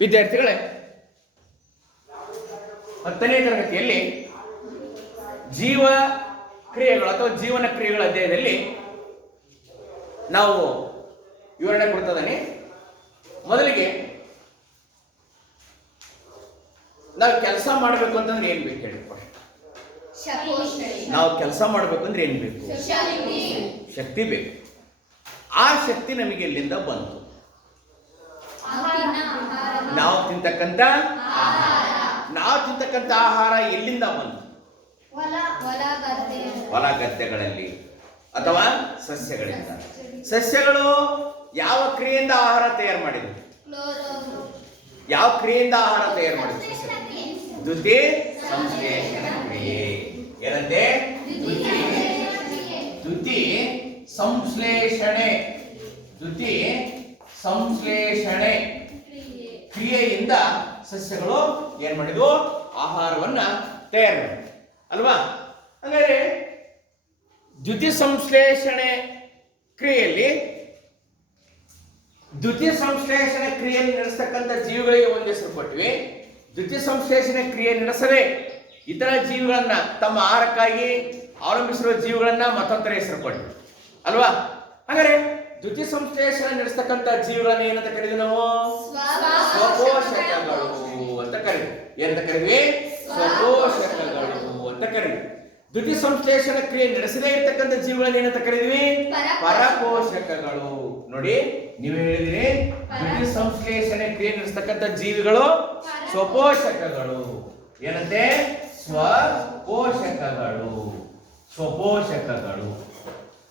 ವಿದ್ಯಾರ್ಥಿಗಳೇ, 10ನೇ ತರಗತಿಯಲ್ಲಿ ಜೀವ ಕ್ರಿಯೆಗಳು ಅಥವಾ ಜೀವನ ಕ್ರಿಯೆಗಳ ಅಧ್ಯಾಯದಲ್ಲಿ ನಾವು ವಿವರಣೆ ಕೊಡ್ತದಾನೆ. ಮೊದಲಿಗೆ ನಾವು ಕೆಲಸ ಮಾಡಬೇಕು ಅಂತಂದ್ರೆ ಏನ್ ಬೇಕು ಹೇಳಿ? ನಾವು ಕೆಲಸ ಮಾಡಬೇಕು ಅಂದ್ರೆ ಏನ್ ಬೇಕು? ಶಕ್ತಿ ಬೇಕು. ಆ ಶಕ್ತಿ ನಮಗೆ ಎಲ್ಲಿಂದ ಬಂತು? ನಾವು ತಿಂತಕ್ಕಂತ ಆಹಾರ ಎಲ್ಲಿಂದ ಬಂತು? ಹೊಲ ಗದ್ದೆಗಳಲ್ಲಿ ಅಥವಾ ಸಸ್ಯಗಳಿಂದ. ಸಸ್ಯಗಳು ಯಾವ ಕ್ರಿಯೆಯಿಂದ ಆಹಾರ ತಯಾರು ಮಾಡಿದ್ರು? ಯಾವ ಕ್ರಿಯೆಯಿಂದ ಆಹಾರ ತಯಾರು ಮಾಡಿದ್ರು? ದ್ಯುತಿ ಸಂಶ್ಲೇಷಣ ಕ್ರಿಯೆ. ಏನಂತೆ? ದ್ಯುತಿ ಸಂಶ್ಲೇಷಣೆ. ದ್ಯುತಿ ಸಂಶ್ಲೇಷಣೆ ಕ್ರಿಯೆಯಿಂದ ಸಸ್ಯಗಳು ಏನ್ ಮಾಡಿದ್ವು? ಆಹಾರವನ್ನ ತಯಾರು ಮಾಡಿದ್ವು ಅಲ್ವಾ? ಹಾಗಾದ್ರೆ ದ್ಯುತಿ ಸಂಶ್ಲೇಷಣೆ ಕ್ರಿಯೆಯಲ್ಲಿ ದ್ಯುತಿ ಸಂಶ್ಲೇಷಣೆ ಕ್ರಿಯೆಯನ್ನು ನಡೆಸತಕ್ಕಂಥ ಜೀವಿಗಳಿಗೆ ಒಂದು ಹೆಸರು ಕೊಟ್ವಿ. ದ್ಯುತಿ ಸಂಶ್ಲೇಷಣೆ ಕ್ರಿಯೆ ನಡೆಸದೆ ಇತರ ಜೀವಿಗಳನ್ನ, ತಮ್ಮ ಆಹಾರಕ್ಕಾಗಿ ಅವಲಂಬಿಸಿರುವ ಜೀವಿಗಳನ್ನ ಮತ್ತೊಂದರ ಹೆಸರು ಕೊಟ್ವಿ ಅಲ್ವಾ? ಹಾಗಾದ್ರೆ ದ್ಯುತಿ ಸಂಶ್ಲೇಷಣೆ ನಡೆಸತಕ್ಕಂಥ ಜೀವಿಗಳನ್ನ ಏನಂತ ಕರೀತೀವಿ ನಾವು? ಸ್ವಪೋಷಕಗಳು ಅಂತ ಕರೀತೀವಿ. ಏನಂತ ಕರೀತೀವಿ? ಸ್ವಪೋಷಕಗಳು ಅಂತ ಕರೀತೀವಿ. ದ್ಯುತಿ ಸಂಶ್ಲೇಷಣ ಕ್ರಿಯೆ ನಡೆಸದೇ ಇರತಕ್ಕಂಥ ಜೀವಿಗಳನ್ನ ಏನಂತ ಕರೀತೀವಿ? ಪರಪೋಷಕಗಳು. ನೋಡಿ, ನೀವು ಹೇಳಿದ್ರಿ ದ್ಯುತಿ ಸಂಶ್ಲೇಷಣೆ ಕ್ರಿಯೆ ನಡೆಸತಕ್ಕಂಥ ಜೀವಿಗಳು ಸ್ವಪೋಷಕಗಳು. ಏನಂತೆ? ಸ್ವಪೋಷಕಗಳು. ಸ್ವಪೋಷಕಗಳು.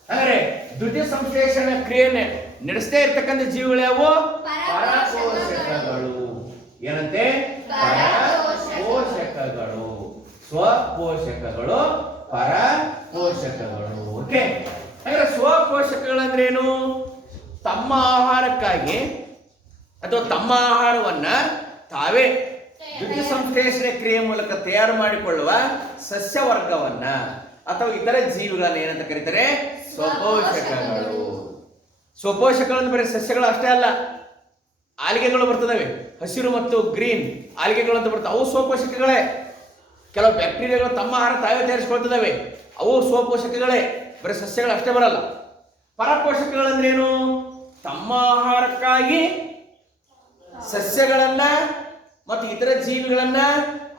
ಹಾಗಾದ್ರೆ ದ್ಯುತಿ ಸಂಶ್ಲೇಷಣ ಕ್ರಿಯೆಯನ್ನು ನಡೆಸದೇ ಇರತಕ್ಕಂಥ ಜೀವಿಗಳು ಯಾವುವು? ಪರಪೋಷಕಗಳು. ಏನಂತೆ? ಪರಪೋಷಕಗಳು. ಸ್ವಪೋಷಕಗಳು, ಪರಪೋಷಕಗಳು. ಓಕೆ. ಹಾಗಾದ್ರೆ ಸ್ವಪೋಷಕಗಳಂದ್ರೇನು? ತಮ್ಮ ಆಹಾರಕ್ಕಾಗಿ ಅಥವಾ ತಮ್ಮ ಆಹಾರವನ್ನ ತಾವೇ ದ್ಯುತಿ ಸಂಶ್ಲೇಷಣೆ ಕ್ರಿಯೆ ಮೂಲಕ ತಯಾರು ಮಾಡಿಕೊಳ್ಳುವ ಸಸ್ಯ ವರ್ಗವನ್ನ ಅಥವಾ ಇತರ ಜೀವಿಗಳನ್ನ ಏನಂತ ಕರೀತಾರೆ? ಸ್ವಪೋಷಕಗಳು. ಸ್ವಪೋಷಕಗಳನ್ನು ಬರೀ ಸಸ್ಯಗಳು ಅಷ್ಟೇ ಅಲ್ಲ, ಆಲ್ಗೆಗಳು ಬರ್ತದವೆ. ಹಸಿರು ಮತ್ತು ಗ್ರೀನ್ ಆಲ್ಗೆಗಳು ಅಂತ ಬರ್ತವೆ, ಅವು ಸ್ವಪೋಷಕಗಳೇ. ಕೆಲವು ಬ್ಯಾಕ್ಟೀರಿಯಾಗಳು ತಮ್ಮ ಆಹಾರ ತಾವೇ ತಯಾರಿಸಿಕೊಳ್ತದವೆ, ಅವು ಸ್ವಪೋಷಕಗಳೇ. ಬರೀ ಸಸ್ಯಗಳು ಅಷ್ಟೇ ಬರಲ್ಲ. ಪರಪೋಷಕಗಳಂದ್ರೇನು? ತಮ್ಮ ಆಹಾರಕ್ಕಾಗಿ ಸಸ್ಯಗಳನ್ನ ಮತ್ತು ಇತರ ಜೀವಿಗಳನ್ನ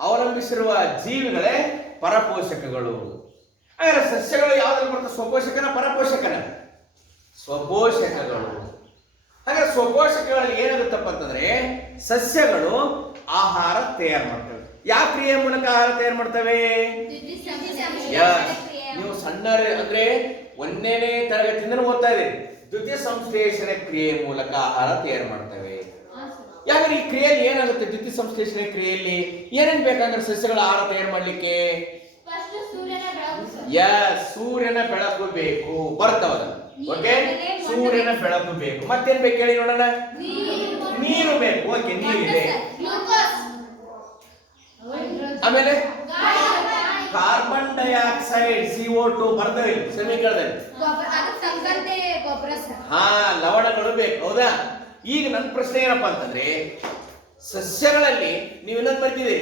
ಅವಲಂಬಿಸಿರುವ ಜೀವಿಗಳೇ ಪರಪೋಷಕಗಳು. ಹಾಗಾದ್ರೆ ಸಸ್ಯಗಳು ಯಾವ್ದ್ರಲ್ಲಿ ಬರ್ತವೆ? ಸ್ವಪೋಷಕನ ಪರಪೋಷಕನ? ಸ್ವಪೋಷಕಗಳು. ಹಾಗಾದ್ರೆ ಸ್ವಪೋಷಕಗಳಲ್ಲಿ ಏನಾಗುತ್ತಪ್ಪ ಅಂತಂದ್ರೆ ಸಸ್ಯಗಳು ಆಹಾರ ತಯಾರು ಮಾಡ್ತವೆ. ಯಾವ ಕ್ರಿಯೆ ಮೂಲಕ ಆಹಾರ ತಯಾರು ಮಾಡ್ತವೆ? ನೀವು ಸಣ್ಣ ಅಂದ್ರೆ 1ನೇ ತರಗತಿಯಿಂದ ಓದ್ತಾ ಇದ್ದೀರಿ. ದ್ಯುತಿ ಸಂಶ್ಲೇಷಣೆ ಕ್ರಿಯೆ ಮೂಲಕ ಆಹಾರ ತಯಾರು ಮಾಡ್ತವೆ. ಯಾಕಂದ್ರೆ ಈ ಕ್ರಿಯೆಯಲ್ಲಿ ಏನಾಗುತ್ತೆ? ದ್ಯುತಿ ಸಂಶ್ಲೇಷಣೆ ಕ್ರಿಯೆಯಲ್ಲಿ ಏನೇನ್ ಬೇಕಾದ್ರೆ ಸಸ್ಯಗಳ ಆಹಾರ ತಯಾರು ಮಾಡ್ಲಿಕ್ಕೆ? ಸೂರ್ಯನ ಬೆಳಕು ಬೇಕು. ಬರ್ತಾವದ. ಓಕೆ, ಸೂರ್ಯನ ಬೆಳಕು ಬೇಕು. ಮತ್ತೇನ್ ಬೇಕು ಹೇಳಿ ನೋಡೋಣ? ನೀರು ಬೇಕು. ಓಕೆ, ನೀರಿದೆ. ಆಮೇಲೆ ಕಾರ್ಬನ್ ಡೈಆಕ್ಸೈಡ್ CO2 ಬರ್ತವೆ ಸಮೀಕರಣದಲ್ಲಿ. ಲವಣಗಳು ಬೇಕು. ಹೌದಾ? ಈಗ ನನ್ನ ಪ್ರಶ್ನೆ ಏನಪ್ಪಾ ಅಂತಂದ್ರೆ, ಸಸ್ಯಗಳಲ್ಲಿ ನೀವು ಇನ್ನೊಂದು ಬರ್ತಿದ್ದೀರಿ,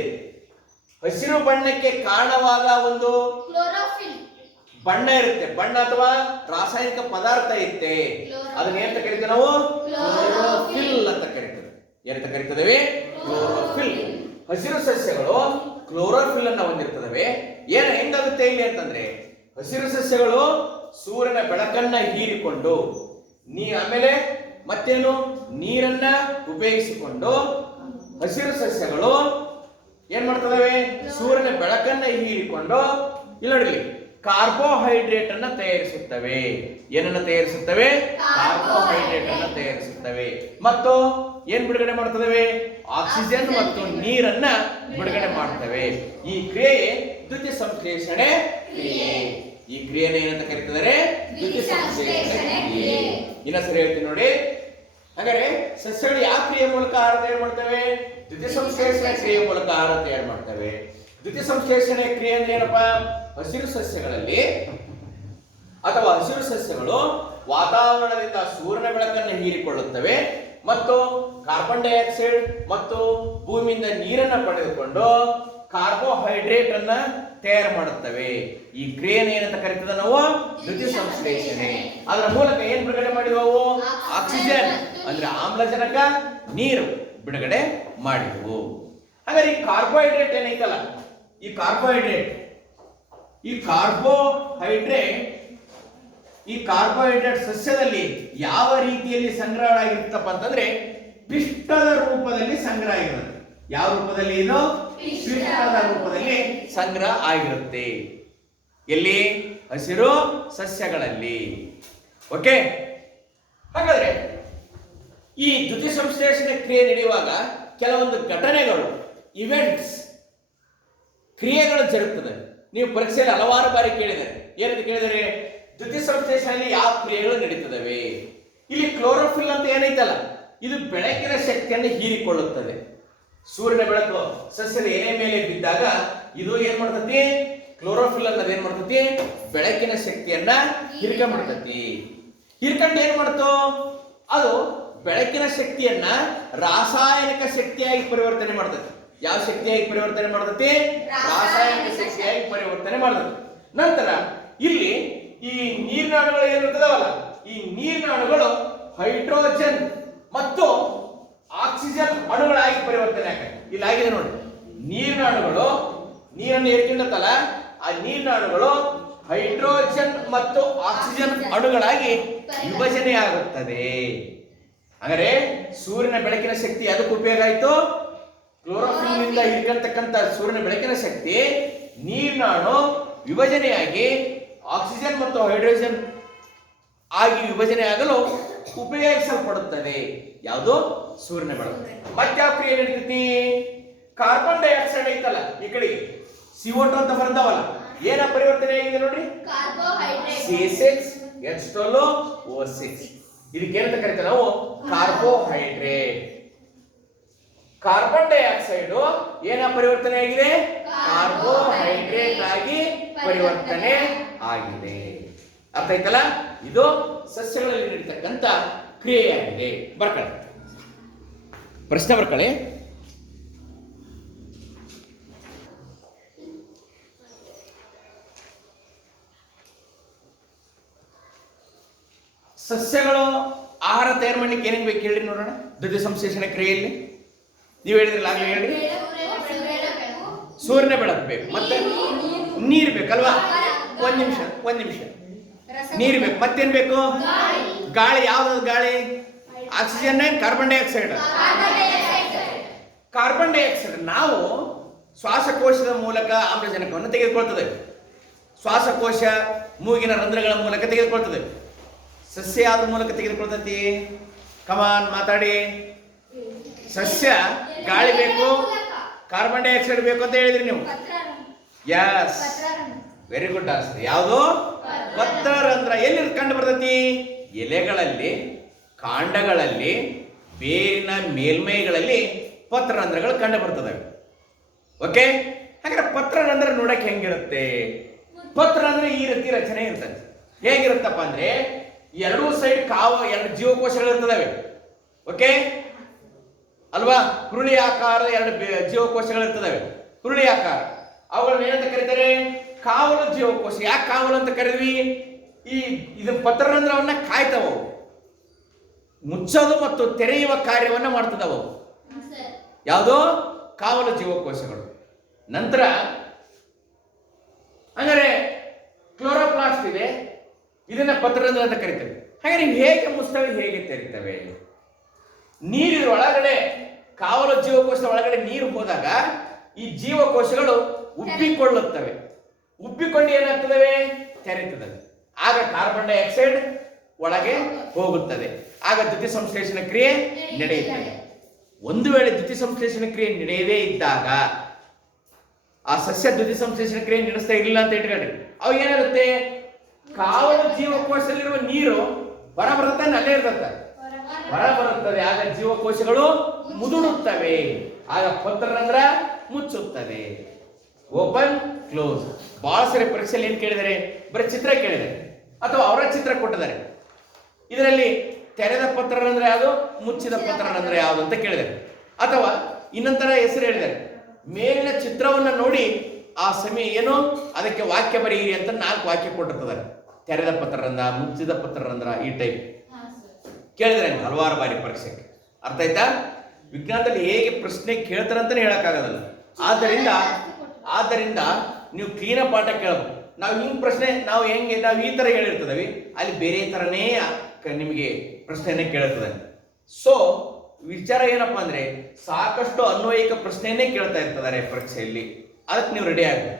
ಹಸಿರು ಬಣ್ಣಕ್ಕೆ ಕಾರಣವಾದ ಒಂದು ಬಣ್ಣ ಇರುತ್ತೆ. ಬಣ್ಣ ಅಥವಾ ರಾಸಾಯನಿಕ ಪದಾರ್ಥ ಇರುತ್ತೆ. ಅದನ್ನ ಏನಂತ ಕರಿತೀವಿ ನಾವು? ಕ್ಲೋರೋಫಿಲ್ ಅಂತ ಕರಿತೀವಿ. ಏನಂತ ಕರಿತೇವೆ? ಕ್ಲೋರೋಫಿಲ್. ಹಸಿರು ಸಸ್ಯಗಳು ಕ್ಲೋರೋಫಿಲ್ ಅನ್ನ ಹೊಂದಿರ್ತವೆ. ಹೆಂಗಾಗುತ್ತೆ ಇಲ್ಲಿ ಅಂತಂದ್ರೆ, ಹಸಿರು ಸಸ್ಯಗಳು ಸೂರ್ಯನ ಬೆಳಕನ್ನ ಹೀರಿಕೊಂಡು ಆಮೇಲೆ ಮತ್ತೇನು ನೀರನ್ನ ಉಪಯೋಗಿಸಿಕೊಂಡು ಹಸಿರು ಸಸ್ಯಗಳು ಏನ್ ಮಾಡ್ತವೆ? ಸೂರ್ಯನ ಬೆಳಕನ್ನ ಹೀರಿಕೊಂಡು ಇಲ್ಲಿ ನೋಡಿ ಕಾರ್ಬೋಹೈಡ್ರೇಟ್ ಅನ್ನ ತಯಾರಿಸುತ್ತವೆ. ಏನನ್ನ ತಯಾರಿಸುತ್ತವೆ? ಕಾರ್ಬೋಹೈಡ್ರೇಟ್ ಅನ್ನ ತಯಾರಿಸುತ್ತವೆ. ಮತ್ತು ಏನ್ ಬಿಡುಗಡೆ ಮಾಡ್ತವೆ? ಆಕ್ಸಿಜನ್ ಮತ್ತು ನೀರನ್ನ ಬಿಡುಗಡೆ ಮಾಡ್ತವೆ. ಈ ಕ್ರಿಯೆ ದ್ಯುತಿ ಸಂಶ್ಲೇಷಣೆ ಕ್ರಿಯೆ. ಈ ಕ್ರಿಯೆನ ಏನಂತ ಕರೀತಾರೆ? ದ್ಯುತಿ ಸಂಶ್ಲೇಷಣೆ ಕ್ರಿಯೆ. ಇನ್ನೊಂದ್ಸರಿ ಹೇಳ್ತೀನಿ ನೋಡಿ. ಹಾಗಾದ್ರೆ ಸಸ್ಯಗಳು ಯಾವ ಕ್ರಿಯೆ ಮೂಲಕ ಆಹಾರ ತಯಾರು ಮಾಡ್ತವೆ? ದ್ಯುತಿ ಸಂಶ್ಲೇಷಣೆ ಕ್ರಿಯೆ ಮೂಲಕ ಆಹಾರ ತಯಾರು ಮಾಡ್ತವೆ. ದ್ಯುತಿ ಸಂಶ್ಲೇಷಣೆ ಕ್ರಿಯೆ ಅಂದ್ರೆ ಏನಪ್ಪ? ಹಸಿರು ಸಸ್ಯಗಳಲ್ಲಿ ಅಥವಾ ಹಸಿರು ಸಸ್ಯಗಳು ವಾತಾವರಣದಿಂದ ಸೂರ್ಯನ ಬೆಳಕನ್ನು ಹೀರಿಕೊಳ್ಳುತ್ತವೆ ಮತ್ತು ಕಾರ್ಬನ್ ಡೈಆಕ್ಸೈಡ್ ಮತ್ತು ಭೂಮಿಯಿಂದ ನೀರನ್ನ ಪಡೆದುಕೊಂಡು ಕಾರ್ಬೋಹೈಡ್ರೇಟ್ ಅನ್ನ ತಯಾರು ಮಾಡುತ್ತವೆ. ಈ ಕ್ರಿಯೆಯನ್ನು ಏನಂತ ಕರೀತದ ನಾವು ದ್ಯುತಿ ಸಂಶ್ಲೇಷಣೆ. ಅದರ ಮೂಲಕ ಏನ್ ಬಿಡುಗಡೆ ಮಾಡಿದವು? ಆಕ್ಸಿಜನ್ ಅಂದ್ರೆ ಆಮ್ಲಜನಕ, ನೀರು ಬಿಡುಗಡೆ ಮಾಡಿದವು. ಹಾಗಾದ್ರೆ ಈ ಕಾರ್ಬೋಹೈಡ್ರೇಟ್ ಏನೈತಲ್ಲ, ಈ ಕಾರ್ಬೋಹೈಡ್ರೇಟ್ ಸಸ್ಯದಲ್ಲಿ ಯಾವ ರೀತಿಯಲ್ಲಿ ಸಂಗ್ರಹ ಆಗಿರುತ್ತಪ್ಪ ಅಂತಂದ್ರೆ ಪಿಷ್ಟದ ರೂಪದಲ್ಲಿ ಸಂಗ್ರಹ ಆಗಿರುತ್ತೆ. ಯಾವ ರೂಪದಲ್ಲಿ? ಇದು ಪಿಷ್ಟದ ರೂಪದಲ್ಲಿ ಸಂಗ್ರಹ ಆಗಿರುತ್ತೆ. ಎಲ್ಲಿ? ಹಸಿರು ಸಸ್ಯಗಳಲ್ಲಿ. ಓಕೆ, ಹಾಗಾದ್ರೆ ಈ ದ್ಯುತಿ ಸಂಶ್ಲೇಷಣೆ ಕ್ರಿಯೆ ನಡೆಯುವಾಗ ಕೆಲವೊಂದು ಘಟನೆಗಳು, ಇವೆಂಟ್ಸ್, ಕ್ರಿಯೆಗಳು ಜರುಗುತ್ತದೆ. ನೀವು ಪರೀಕ್ಷೆಯಲ್ಲಿ ಹಲವಾರು ಬಾರಿ ಕೇಳಿದರೆ, ಏನಂತ ಕೇಳಿದರೆ ದ್ಯುತಿ ಸಂಶ್ಲೇಷಣೆಯಲ್ಲಿ ಯಾವ ಕ್ರಿಯೆಗಳು ನಡೀತದವೆ. ಇಲ್ಲಿ ಕ್ಲೋರೋಫಿಲ್ ಅಂತ ಏನೈತಲ್ಲ, ಇದು ಬೆಳಕಿನ ಶಕ್ತಿಯನ್ನು ಹೀರಿಕೊಳ್ಳುತ್ತದೆ. ಸೂರ್ಯನ ಬೆಳಕು ಸಸ್ಯದ ಎಲೆ ಮೇಲೆ ಬಿದ್ದಾಗ ಇದು ಏನ್ ಮಾಡ್ತತಿ? ಕ್ಲೋರೋಫಿಲ್ ಅನ್ನೋದು ಏನ್ ಮಾಡ್ತತಿ? ಬೆಳಕಿನ ಶಕ್ತಿಯನ್ನ ಹೀರ್ಕೊಂಡ್ಬಿಡ್ತತಿ. ಹೀರ್ಕೊಂಡು ಏನ್ ಮಾಡ್ತು? ಅದು ಬೆಳಕಿನ ಶಕ್ತಿಯನ್ನ ರಾಸಾಯನಿಕ ಶಕ್ತಿಯಾಗಿ ಪರಿವರ್ತನೆ ಮಾಡ್ತದೆ. ಯಾವ ಶಕ್ತಿಯಾಗಿ ಪರಿವರ್ತನೆ ಮಾಡ್ತತಿ? ರಾಸಾಯನಿಕ ಶಕ್ತಿಯಾಗಿ ಪರಿವರ್ತನೆ ಮಾಡ್ತದೆ. ನಂತರ ಇಲ್ಲಿ ಈ ನೀರಿನ ಅಣುಗಳು ಏನಿರ್ತದವಲ್ಲ, ಈ ನೀರಿನ ಅಣುಗಳು ಹೈಡ್ರೋಜನ್ ಮತ್ತು ಆಕ್ಸಿಜನ್ ಅಣುಗಳಾಗಿ ಪರಿವರ್ತನೆ ಆಗ್ತದೆ. ಇಲ್ಲಿ ಆಗಿದೆ ನೋಡಿ, ನೀರಿನ ಅಣುಗಳು ನೀರನ್ನು ಏರ್ಕೊಂಡತ್ತಲ್ಲ, ಆ ನೀರಿನ ಅಣುಗಳು ಹೈಡ್ರೋಜನ್ ಮತ್ತು ಆಕ್ಸಿಜನ್ ಅಣುಗಳಾಗಿ ವಿಭಜನೆ ಆಗುತ್ತದೆ. ಹಾಗಾದ್ರೆ ಸೂರ್ಯನ ಬೆಳಕಿನ ಶಕ್ತಿ ಅದಕ್ಕೆ ಉಪಯೋಗ ಆಯ್ತು. ಕ್ಲೋರೋಫಿಲ್ ನಿಂದ ಇರ್ತಕ್ಕಂಥ ಸೂರ್ಯನ ಬೆಳಕಿನ ಶಕ್ತಿ ನೀರಿನ ಅಣು ವಿಭಜನೆಯಾಗಿ ಆಕ್ಸಿಜನ್ ಮತ್ತು ಹೈಡ್ರೋಜನ್ ಆಗಿ ವಿಭಜನೆ ಆಗಲು ಉಪಯೋಗಿಸಲ್ಪಡುತ್ತದೆ. ಯಾವುದು? ಸೂರ್ಯನ ಬೆಳಕು. ಮತ್ಯಾವ ಕ್ರಿಯೆ ನಡೀತೈತಿ? ಕಾರ್ಬನ್ ಡೈಆಕ್ಸೈಡ್ ಐತಲ್ಲ, ಈ ಕಡೆ CO2 ಅಂತ ಬರ್ತಾವಲ್ಲ, ಏನ ಪರಿವರ್ತನೆ ಆಗಿದೆ ನೋಡಿ? C6H12O6. ಇದಕ್ಕೆ ಏನಂತ ಕರಿತೀವಿ ನಾವು? ಕಾರ್ಬೋಹೈಡ್ರೇಟ್. ಕಾರ್ಬನ್ ಡೈಆಕ್ಸೈಡ್ ಏನ ಪರಿವರ್ತನೆ ಆಗಿದೆ? ಕಾರ್ಬೋಹೈಡ್ರೇಟ್ ಆಗಿ ಪರಿವರ್ತನೆ ಆಗಿದೆ. ಅರ್ಥ ಆಯ್ತಲ್ಲ? ಇದು ಸಸ್ಯಗಳಲ್ಲಿ ನಡೀತಕ್ಕಂಥ ಕ್ರಿಯೆಯಾಗಿದೆ. ಬರ್ಕಳೆ ಪ್ರಶ್ನೆ ಬರ್ಕಳೆ. ಸಸ್ಯಗಳು ಆಹಾರ ತಯಾರು ಮಾಡ್ಲಿಕ್ಕೆ ಏನೇನು ಬೇಕು ಹೇಳ್ರಿ ನೋಡೋಣ. ದ್ಯುತಿ ಸಂಶ್ಲೇಷಣೆ ಕ್ರಿಯೆಯಲ್ಲಿ ನೀವು ಹೇಳಿದ್ರಲ್ಲ, ಆಗ್ಲೇ ಹೇಳ್ರಿ. ಸೂರ್ಯನ ಬೆಳಕು ಬೇಕು, ಮತ್ತೆ ನೀರು ಬೇಕಲ್ವಾ? ಒಂದ್ ನಿಮಿಷ ನೀರು ಬೇಕು, ಮತ್ತೇನ್ ಬೇಕು? ಗಾಳಿ. ಯಾವ್ದು ಗಾಳಿ? Oxygen, carbon dioxide. Carbon dioxide ನಾವು ಶ್ವಾಸಕೋಶದ ಮೂಲಕ ಆಮ್ಲಜನಕವನ್ನು ತೆಗೆದುಕೊಳ್ತದೆ. ಶ್ವಾಸಕೋಶ ಮೂಗಿನ ರಂಧ್ರಗಳ ಮೂಲಕ ತೆಗೆದುಕೊಳ್ತದೆ. ಸಸ್ಯ ಯಾವ್ದ್ರ ಮೂಲಕ ತೆಗೆದುಕೊಳ್ತತಿ? ಕಮಾನ್ ಮಾತಾಡಿ. ಸಸ್ಯ ಗಾಳಿ ಬೇಕು, ಕಾರ್ಬನ್ ಡೈಆಕ್ಸೈಡ್ ಬೇಕು ಅಂತ ಹೇಳಿದ್ರಿ ನೀವು. Yes, very good answer. ಯಾವುದು? ಪತ್ರರಂಧ್ರ. ಎಲ್ಲಿ ಕಂಡು ಬರ್ತತಿ? ಎಲೆಗಳಲ್ಲಿ, ಕಾಂಡಗಳಲ್ಲಿ, ಬೇರಿನ ಮೇಲ್ಮೈಗಳಲ್ಲಿ ಪತ್ರರಂಧ್ರಗಳು ಕಂಡು ಬರ್ತವೆ. ಓಕೆ, ಹಾಗಾದ್ರೆ ಪತ್ರರಂಧ್ರ ನೋಡಕ್ಕೆ ಹೆಂಗಿರುತ್ತೆ? ಪತ್ರರಂಧ್ರ ಈ ರೀತಿ ರಚನೆ ಇರ್ತದೆ. ಹೇಗಿರುತ್ತಪ್ಪ ಅಂದ್ರೆ ಎರಡೂ ಸೈಡ್ ಎರಡು ಜೀವಕೋಶಗಳು ಇರ್ತದವೆ. ಓಕೆ ಅಲ್ವಾ? ಹುರುಳಿ ಆಕಾರದ ಎರಡು ಜೀವಕೋಶಗಳು ಇರ್ತದವೆ. ಹುರುಳಿ ಆಕಾರ, ಅವುಗಳನ್ನ ಏನಂತ ಕರೀತಾರೆ? ಕಾವಲು ಜೀವಕೋಶ. ಯಾಕೆ ಕಾವಲು ಅಂತ ಕರೀದ್ವಿ? ಇದು ಪತ್ರರಂಧ್ರವನ್ನ ಕಾಯ್ತವ, ಮುಚ್ಚೋದು ಮತ್ತು ತೆರೆಯುವ ಕಾರ್ಯವನ್ನ ಮಾಡ್ತದವು. ಯಾವುದೋ ಕಾವಲು ಜೀವಕೋಶಗಳು. ನಂತರ ಹಂಗಾರೆ ಕ್ಲೋರೋಪ್ಲಾಸ್ಟ್ ಇದೆ, ಇದನ್ನ ಪತ್ರರಂಧ್ರ ಅಂತ ಕರಿತೇವೆ. ಹಾಗೆ ನೀವು ಹೇಗೆ ಮುಚ್ಚುತ್ತವೆ, ಹೇಗೆ ತೆರಿತವೆ? ನೀರಿನ ಒಳಗಡೆ, ಕಾವಲು ಜೀವಕೋಶದ ಒಳಗಡೆ ನೀರು ಹೋದಾಗ ಈ ಜೀವಕೋಶಗಳು ಉಬ್ಬಿಕೊಳ್ಳುತ್ತವೆ. ಉಬ್ಬಿಕೊಂಡು ಏನಾಗ್ತದೆ? ತೆರೆಯುತ್ತದೆ. ಆಗ ಕಾರ್ಬನ್ ಡೈಆಕ್ಸೈಡ್ ಒಳಗೆ ಹೋಗುತ್ತದೆ. ಆಗ ದ್ಯುತಿ ಸಂಶ್ಲೇಷಣೆ ಕ್ರಿಯೆ ನಡೆಯುತ್ತದೆ. ಒಂದು ವೇಳೆ ದ್ಯುತಿ ಸಂಶ್ಲೇಷಣೆ ಕ್ರಿಯೆ ನಡೆಯದೇ ಇದ್ದಾಗ, ಆ ಸಸ್ಯ ದ್ಯುತಿ ಸಂಶ್ಲೇಷಣೆ ಕ್ರಿಯೆ ನಡೆಸ್ತಾ ಇರಲಿಲ್ಲ ಅಂತ ಇಟ್ಕೊಂಡ್ರಿ, ಅವು ಏನಾಗುತ್ತೆ? ಕಾವಲು ಜೀವಕೋಶದಲ್ಲಿರುವ ನೀರು ಹೊರ ಬರುತ್ತೆ, ಅಲ್ಲೇ ಇರ್ತದೆ, ಹೊರ ಬರುತ್ತದೆ. ಆಗ ಜೀವಕೋಶಗಳು ಮುದುಡುತ್ತವೆ. ಆಗ ಪತ್ರರಂಧ್ರ ಮುಚ್ಚುತ್ತದೆ. Open close. ಬಹಳ ಸರಿ ಪರೀಕ್ಷೆಯಲ್ಲಿ ಏನ್ ಕೇಳಿದರೆ? ಬರೀ ಚಿತ್ರ ಕೇಳಿದರೆ ಅಥವಾ ಅವರ ಚಿತ್ರ ಕೊಟ್ಟಿದ್ದಾರೆ. ಇದರಲ್ಲಿ ತೆರೆದ ಪತ್ರ ಅಂದ್ರೆ ಯಾವುದು, ಮುಚ್ಚಿದ ಪತ್ರ ಅಂದ್ರೆ ಯಾವುದು ಅಂತ ಕೇಳಿದೆ. ಅಥವಾ ಇನ್ನೊಂದರ ಹೆಸರು ಹೇಳಿದ್ದಾರೆ, ಮೇಲಿನ ಚಿತ್ರವನ್ನ ನೋಡಿ ಆ ಸಮಯ ಏನು ಅದಕ್ಕೆ ವಾಕ್ಯ ಬರೆಯಿರಿ ಅಂತ 4 ವಾಕ್ಯ ಕೊಟ್ಟಿರ್ತಾರೆ. ತೆರೆದ ಪತ್ರರಂಧ್ರ, ಮುಚ್ಚಿದ ಪತ್ರರಂಧ್ರ, ಈ ಟೈಪ್ ಕೇಳಿದ್ರೆ ಹಲವಾರು ಬಾರಿ ಪರೀಕ್ಷೆಗೆ. ಅರ್ಥ ಆಯ್ತಾ? ವಿಜ್ಞಾನದಲ್ಲಿ ಹೇಗೆ ಪ್ರಶ್ನೆ ಕೇಳ್ತಾರೆ ಅಂತಾನೆ ಹೇಳಕ್ಕಾಗೋದಲ್ಲ. ಆದ್ದರಿಂದ ನೀವು ಕ್ಲೀನ ಪಾಠ ಕೇಳಬೇಕು. ನಾವು ಹಿಂಗ್ ಪ್ರಶ್ನೆ ನಾವು ಈ ತರ ಹೇಳಿರ್ತದವಿ, ಅಲ್ಲಿ ಬೇರೆ ತರನೇ ನಿಮಗೆ ಪ್ರಶ್ನೆಯನ್ನೇ ಕೇಳುತ್ತದೆ. ಸೊ ವಿಚಾರ ಏನಪ್ಪಾ ಅಂದ್ರೆ ಸಾಕಷ್ಟು ಅನ್ವಯಿಕ ಪ್ರಶ್ನೆಯನ್ನೇ ಕೇಳ್ತಾ ಇರ್ತಾರೆ ಪರೀಕ್ಷೆಯಲ್ಲಿ. ಅದಕ್ಕೆ ನೀವು ರೆಡಿ ಆಗಬೇಕು.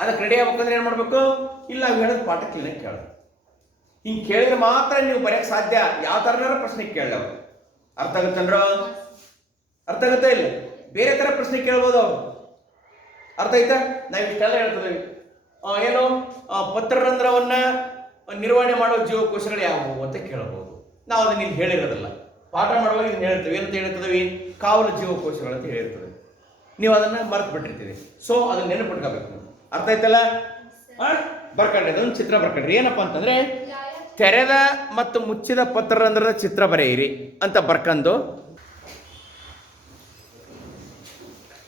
ಅದಕ್ಕೆ ರೆಡಿ ಆಗ್ಬೇಕಂದ್ರೆ ಏನ್ ಮಾಡ್ಬೇಕು, ಇಲ್ಲ ನಾವು ಹೇಳಿದ ಪಾಠ ಕ್ಲೀನಾಗಿ ಕೇಳ. ಹಿಂಗೆ ಕೇಳಿದ್ರೆ ಮಾತ್ರ ನೀವು ಬರೆಯಕ್ಕೆ ಸಾಧ್ಯ. ಯಾವ ತರನಾರ ಪ್ರಶ್ನೆ ಕೇಳಲ್ಲ. ಅರ್ಥ ಆಗುತ್ತಂದ್ರ? ಅರ್ಥ ಆಗುತ್ತಾ ಇಲ್ಲ? ಬೇರೆ ತರ ಪ್ರಶ್ನೆ ಕೇಳ್ಬೋದು ಅವ್ರು. ಅರ್ಥ ಆಯ್ತಾ? ನಾವು ಇಷ್ಟೆಲ್ಲ ಹೇಳ್ತದೇವಿ. ಏನು ಪತ್ರರಂಧ್ರವನ್ನ ನಿರ್ವಹಣೆ ಮಾಡೋ ಜೀವಕೋಶಗಳು ಯಾವುವು ಅಂತ ಕೇಳಬಹುದು. ನಾವು ಅದನ್ನ ಇಲ್ಲಿ ಹೇಳಿರೋದಿಲ್ಲ. ಪಾಠ ಮಾಡುವಾಗ ಇದನ್ನ ಹೇಳ್ತೇವೆ. ಏನಂತ ಹೇಳ್ತದವಿ? ಕಾವಲು ಜೀವಕೋಶಗಳು ಅಂತ ಹೇಳಿರ್ತದೆ. ನೀವು ಅದನ್ನ ಮರೆತು ಬಿಟ್ಟಿರ್ತೀವಿ. ಸೊ ಅದನ್ನ ನೆನಪಿಟ್ಕೋಬೇಕು. ಅರ್ಥ ಆಯ್ತಲ್ಲ? ಬರ್ಕೊಂಡ್ರಿ, ಅದೊಂದು ಚಿತ್ರ ಬರ್ಕೊಂಡ್ರಿ. ಏನಪ್ಪಾ ಅಂತಂದ್ರೆ ತೆರೆದ ಮತ್ತು ಮುಚ್ಚಿದ ಪತ್ರರಂಧ್ರದ ಚಿತ್ರ ಬರೆಯಿರಿ ಅಂತ ಬರ್ಕೊಂಡು,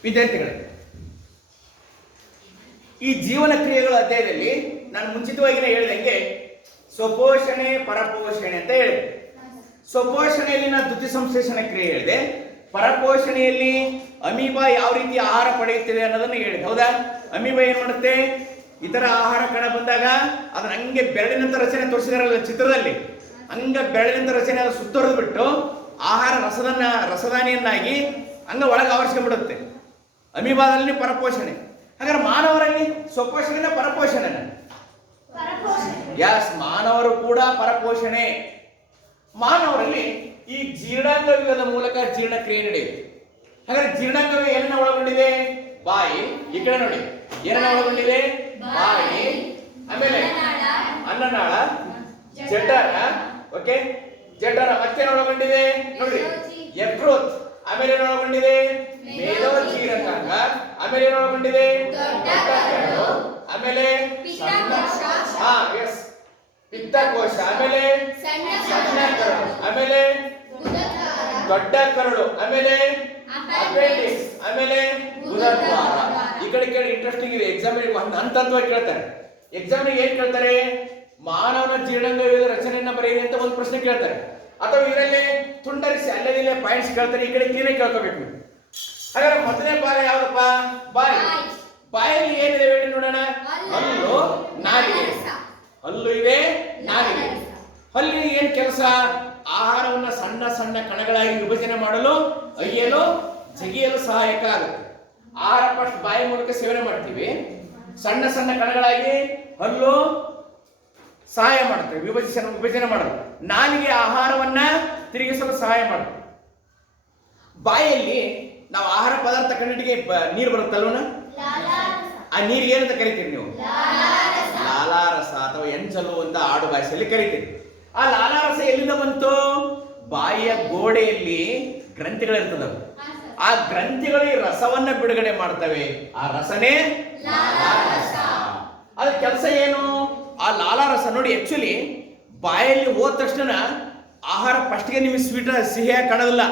ವಿದ್ಯಾರ್ಥಿಗಳೇ ಈ ಜೀವನ ಕ್ರಿಯೆಗಳ ಅಧ್ಯಾಯದಲ್ಲಿ ನಾನು ಮುಂಚಿತವಾಗಿನೇ ಹೇಳಿದಂಗೆ ಸ್ವಪೋಷಣೆ ಪರಪೋಷಣೆ ಅಂತ ಹೇಳಿದೆ. ಸ್ವಪೋಷಣೆಯಲ್ಲಿ ನಾನು ದ್ಯುತಿ ಸಂಶ್ಲೇಷಣ ಕ್ರಿಯೆ ಹೇಳಿದೆ. ಪರಪೋಷಣೆಯಲ್ಲಿ ಅಮೀಬಾ ಯಾವ ರೀತಿ ಆಹಾರ ಪಡೆಯುತ್ತಿದೆ ಅನ್ನೋದನ್ನು ಹೇಳಿದೆ. ಹೌದಾ? ಅಮೀಬಾ ಏನ್ ಮಾಡುತ್ತೆ, ಇತರ ಆಹಾರ ಕಣ ಬಂದಾಗ ಅದನ್ನ ಹಂಗೆ ಬೆರಳಿನಂತ ರಚನೆ ತೋರಿಸಿದಾರಲ್ಲ ಚಿತ್ರದಲ್ಲಿ, ಹಂಗ ಬೆರಳಿನಂತ ರಚನೆ ಅದು ಸುತ್ತೊರೆದು ಬಿಟ್ಟು ಆಹಾರ ರಸದಾನಿಯನ್ನಾಗಿ ಹಂಗ ಒಳಗೆ ಆವರಿಸ್ಕೊಂಡ್ಬಿಡುತ್ತೆ. ಅಮೀಬಾದಲ್ಲಿ ಪರಪೋಷಣೆ. ಹಾಗಾದ್ರೆ ಮಾನವರಲ್ಲಿ ಸ್ವಪೋಷಣೆನ ಪರಪೋಷಣೆನ? ಯಸ್, ಮಾನವರು ಕೂಡ ಪರಪೋಷಣೆ. ಮಾನವರಲ್ಲಿ ಈ ಜೀರ್ಣಾಂಗ ವ್ಯೂಹದ ಮೂಲಕ ಜೀರ್ಣಕ್ರಿಯೆ ನಡೆಯುತ್ತೆ. ಹಾಗಾದ್ರೆ ಜೀರ್ಣಾಂಗ ವ್ಯೂಹ ಏನನ್ನ ಒಳಗೊಂಡಿದೆ? ಬಾಯಿ. ಈ ಕಡೆ ನೋಡಿ, ಏನನ್ನ ಒಳಗೊಂಡಿದೆ? ಬಾಯಿ, ಆಮೇಲೆ ಅನ್ನನಾಳ, ಜಠರ. ಓಕೆ, ಜಠರ ಮತ್ತೇನು ಒಳಗೊಂಡಿದೆ ನೋಡ್ರಿ? ಯಕೃತ್. ಆಮೇಲೆ ಏನು ಒಳಗೊಂಡಿದೆ? ಮೇದೋಜೀರಕಾಂಗ. ಆಮೇಲೆ ಏನು ಒಳಗೊಂಡಿದೆ? ಆಮೇಲೆ ಪಿತ್ತಕೋಶ. ಆಮೇಲೆ ಸಣ್ಣ ಕರಳು. ಆಮೇಲೆ ದೊಡ್ಡ ಕರಳು. ಆಮೇಲೆ ಅಪೆಂಡಿಕ್ಸ್. ಆಮೇಲೆ ಗುದದ್ವಾರ. ಈ ಕಡೆ ಕೇಳಿ, ಇಂಟ್ರೆಸ್ಟಿಂಗ್ ಇದೆ. ಎಕ್ಸಾಮ್ ಹಂತವಾಗಿ ಕೇಳ್ತಾರೆ. ಎಕ್ಸಾಮ್ ಏನ್ ಕೇಳ್ತಾರೆ? ಮಾನವನ ಜೀರ್ಣಾಂಗ ರಚನೆಯನ್ನ ಬರೆಯಿರಿ ಅಂತ ಒಂದು ಪ್ರಶ್ನೆ ಕೇಳ್ತಾರೆ. ಅಥವಾ ಇದರಲ್ಲಿ ತುಂಡರಿಸಿ ಅಲ್ಲೇ ಪಾಯಿಂಟ್ಸ್ ಕೇಳ್ತಾರೆ. ಈ ಕಡೆ ಕ್ಲೀನಾಗಿ ಕೇಳ್ಕೋಬೇಕು. ಹಾಗಾದ್ರೆ ಮೊದಲನೇ ಭಾಗ ಯಾವ್ದಪ್ಪ? ಬಾಯಿ. ಬಾಯಲ್ಲಿ ಏನಿದೆ ಹೇಳಿ ನೋಡೋಣ. ಹಲ್ಲು, ನಾಲಿಗೆ. ಹಲ್ಲು ಇದೆ, ನಾಲಿಗೆ. ಹಲ್ಲಿಗೆ ಏನ್ ಕೆಲಸ? ಆಹಾರವನ್ನ ಸಣ್ಣ ಸಣ್ಣ ಕಣಗಳಾಗಿ ವಿಭಜನೆ ಮಾಡಲು, ಅಯ್ಯಲು, ಜಗಿಯಲು ಸಹಾಯಕ ಆಗುತ್ತೆ. ಆಹಾರ ಫಸ್ಟ್ ಬಾಯಿ ಮೂಲಕ ಸೇವನೆ ಮಾಡ್ತೀವಿ. ಸಣ್ಣ ಸಣ್ಣ ಕಣಗಳಾಗಿ ಹಲ್ಲು ಸಹಾಯ ಮಾಡುತ್ತೆ ವಿಭಜನೆ ಮಾಡಲು. ನಾಲಿಗೆ ಆಹಾರವನ್ನ ತಿರುಗಿಸಲು ಸಹಾಯ ಮಾಡುತ್ತೆ. ಬಾಯಲ್ಲಿ ನಾವು ಆಹಾರ ಪದಾರ್ಥ ಕಣ್ಣಿಗೆ ನೀರು ಬರುತ್ತಲ್ವನ, ಆ ನೀರಿಗೆ ಏನಂತ ಕರಿತೀರಿ ನೀವು? ಲಾಲಾರಸ ಅಥವಾ ಎಂಚಲು ಅಂತ ಆಡು ಭಾಷೆಯಲ್ಲಿ ಕರಿತೀರಿ. ಆ ಲಾಲಾರಸ ಎಲ್ಲಿಂದ ಬಂತು? ಬಾಯಿಯ ಗೋಡೆಯಲ್ಲಿ ಗ್ರಂಥಿಗಳಿರ್ತದವು. ಆ ಗ್ರಂಥಿಗಳು ಈ ರಸವನ್ನ ಬಿಡುಗಡೆ ಮಾಡ್ತವೆ. ಆ ರಸನೇ ಲಾಲಾರಸ. ಅದ್ರ ಕೆಲಸ ಏನು? ಆ ಲಾಲಾರಸ ನೋಡಿ, ಆಕ್ಚುಲಿ ಬಾಯಲ್ಲಿ ಹೋದ ತಕ್ಷಣ ಆಹಾರ ಫಸ್ಟ್ಗೆ ನಿಮಗೆ ಸಿಹಿಯಾಗಿ ಕಾಣೋದಿಲ್ಲ.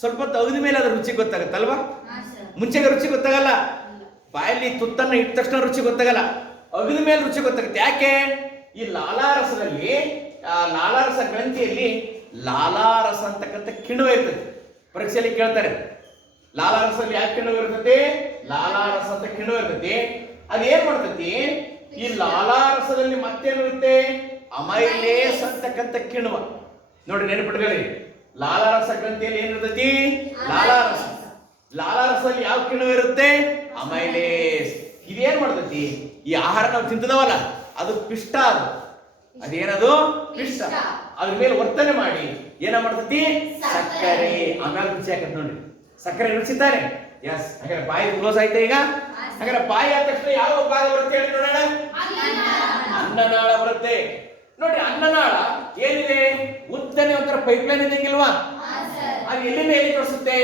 ಸ್ವಲ್ಪ ತೆಗೆದ ಮೇಲೆ ಅದ್ರ ರುಚಿ ಗೊತ್ತಾಗತ್ತಲ್ವಾ? ಮುಂಚೆಗೆ ರುಚಿ ಗೊತ್ತಾಗಲ್ಲ. ಬಾಯಲ್ಲಿ ತುತ್ತನ್ನ ಇಟ್ಟ ತಕ್ಷಣ ರುಚಿ ಗೊತ್ತಾಗಲ್ಲ, ಅಗದ ಮೇಲೆ ರುಚಿ ಗೊತ್ತಾಗುತ್ತೆ. ಯಾಕೆ? ಈ ಲಾಲಾರಸದಲ್ಲಿ, ಲಾಲಾರಸ ಗ್ರಂಥಿಯಲ್ಲಿ ಲಾಲಾರಸ ಅಂತಕ್ಕಂಥ ಕಿಣ್ವ ಇರ್ತದೆ. ಪರೀಕ್ಷೆಯಲ್ಲಿ ಕೇಳ್ತಾರೆ, ಲಾಲಾರಸದಲ್ಲಿ ಯಾಕೆ ಕಿಣ್ವ ಇರ್ತೈತಿ? ಲಾಲಾರಸ ಅಂತ ಕಿಣ್ವ ಇರ್ತೈತಿ. ಅದೇನ್ ಮಾಡ್ತೈತಿ? ಈ ಲಾಲಾರಸದಲ್ಲಿ ಮತ್ತೇನಿರುತ್ತೆ? ಅಮೈಲೇಸ್ ಅಂತಕ್ಕಂಥ ಕಿಣ್ವ. ನೋಡಿ, ನೆನಪಿಟ್ಕೊಳ್ಳಿ. ಲಾಲಾರಸ ಗ್ರಂಥಿಯಲ್ಲಿ ಏನಿರ್ತೈತಿ? ಲಾಲಾರಸ. ಲಾಲಾರಸದಲ್ಲಿ ಯಾವ ಕಿಣ್ವ ಇರುತ್ತೆ? ಅಮೈಲೇಸ್. ಇದೇನ್ ಮಾಡ್ತೈತಿ? ಈ ಆಹಾರ ನಾವು ತಿಂತದವಲ್ಲ, ಅದು ಪಿಷ್ಟ. ಅದೇನದು? ಪಿಷ್ಟ. ಅದ್ರ ಮೇಲೆ ವರ್ತನೆ ಮಾಡಿ ಏನ ಮಾಡ್ತೈತಿ? ಸಕ್ಕರೆ. ಆಮೇಲೆ ರುಚಿ ಹಾಕತ್ ನೋಡಿ. ಸಕ್ಕರೆ ರುಚಿ ತಾನೆ? ಎಸ್. ಹಾಗಾದ್ರೆ ಬಾಯಿ ಕ್ಲೋಸ್ ಆಯ್ತಾ ಈಗ? ಹಾಗಾದ್ರೆ ಬಾಯಿ ಆದ ತಕ್ಷಣ ಯಾವ ಭಾಗ ಬರುತ್ತೆ ಹೇಳಿ ನೋಡೋಣ? ಅನ್ನನಾಳ ಬರುತ್ತೆ. ನೋಡಿ, ಅನ್ನನಾಳ ಏನಿದೆ? ಉದ್ದನೆ ಒಂಥರ ಪೈಪ್ಲೈನ್ ಇದ್ದಂಗಿಲ್ವಾ? ಅದು ಎಲ್ಲಿಂದ ಎಲ್ಲಿ ತೋರಿಸುತ್ತೆ?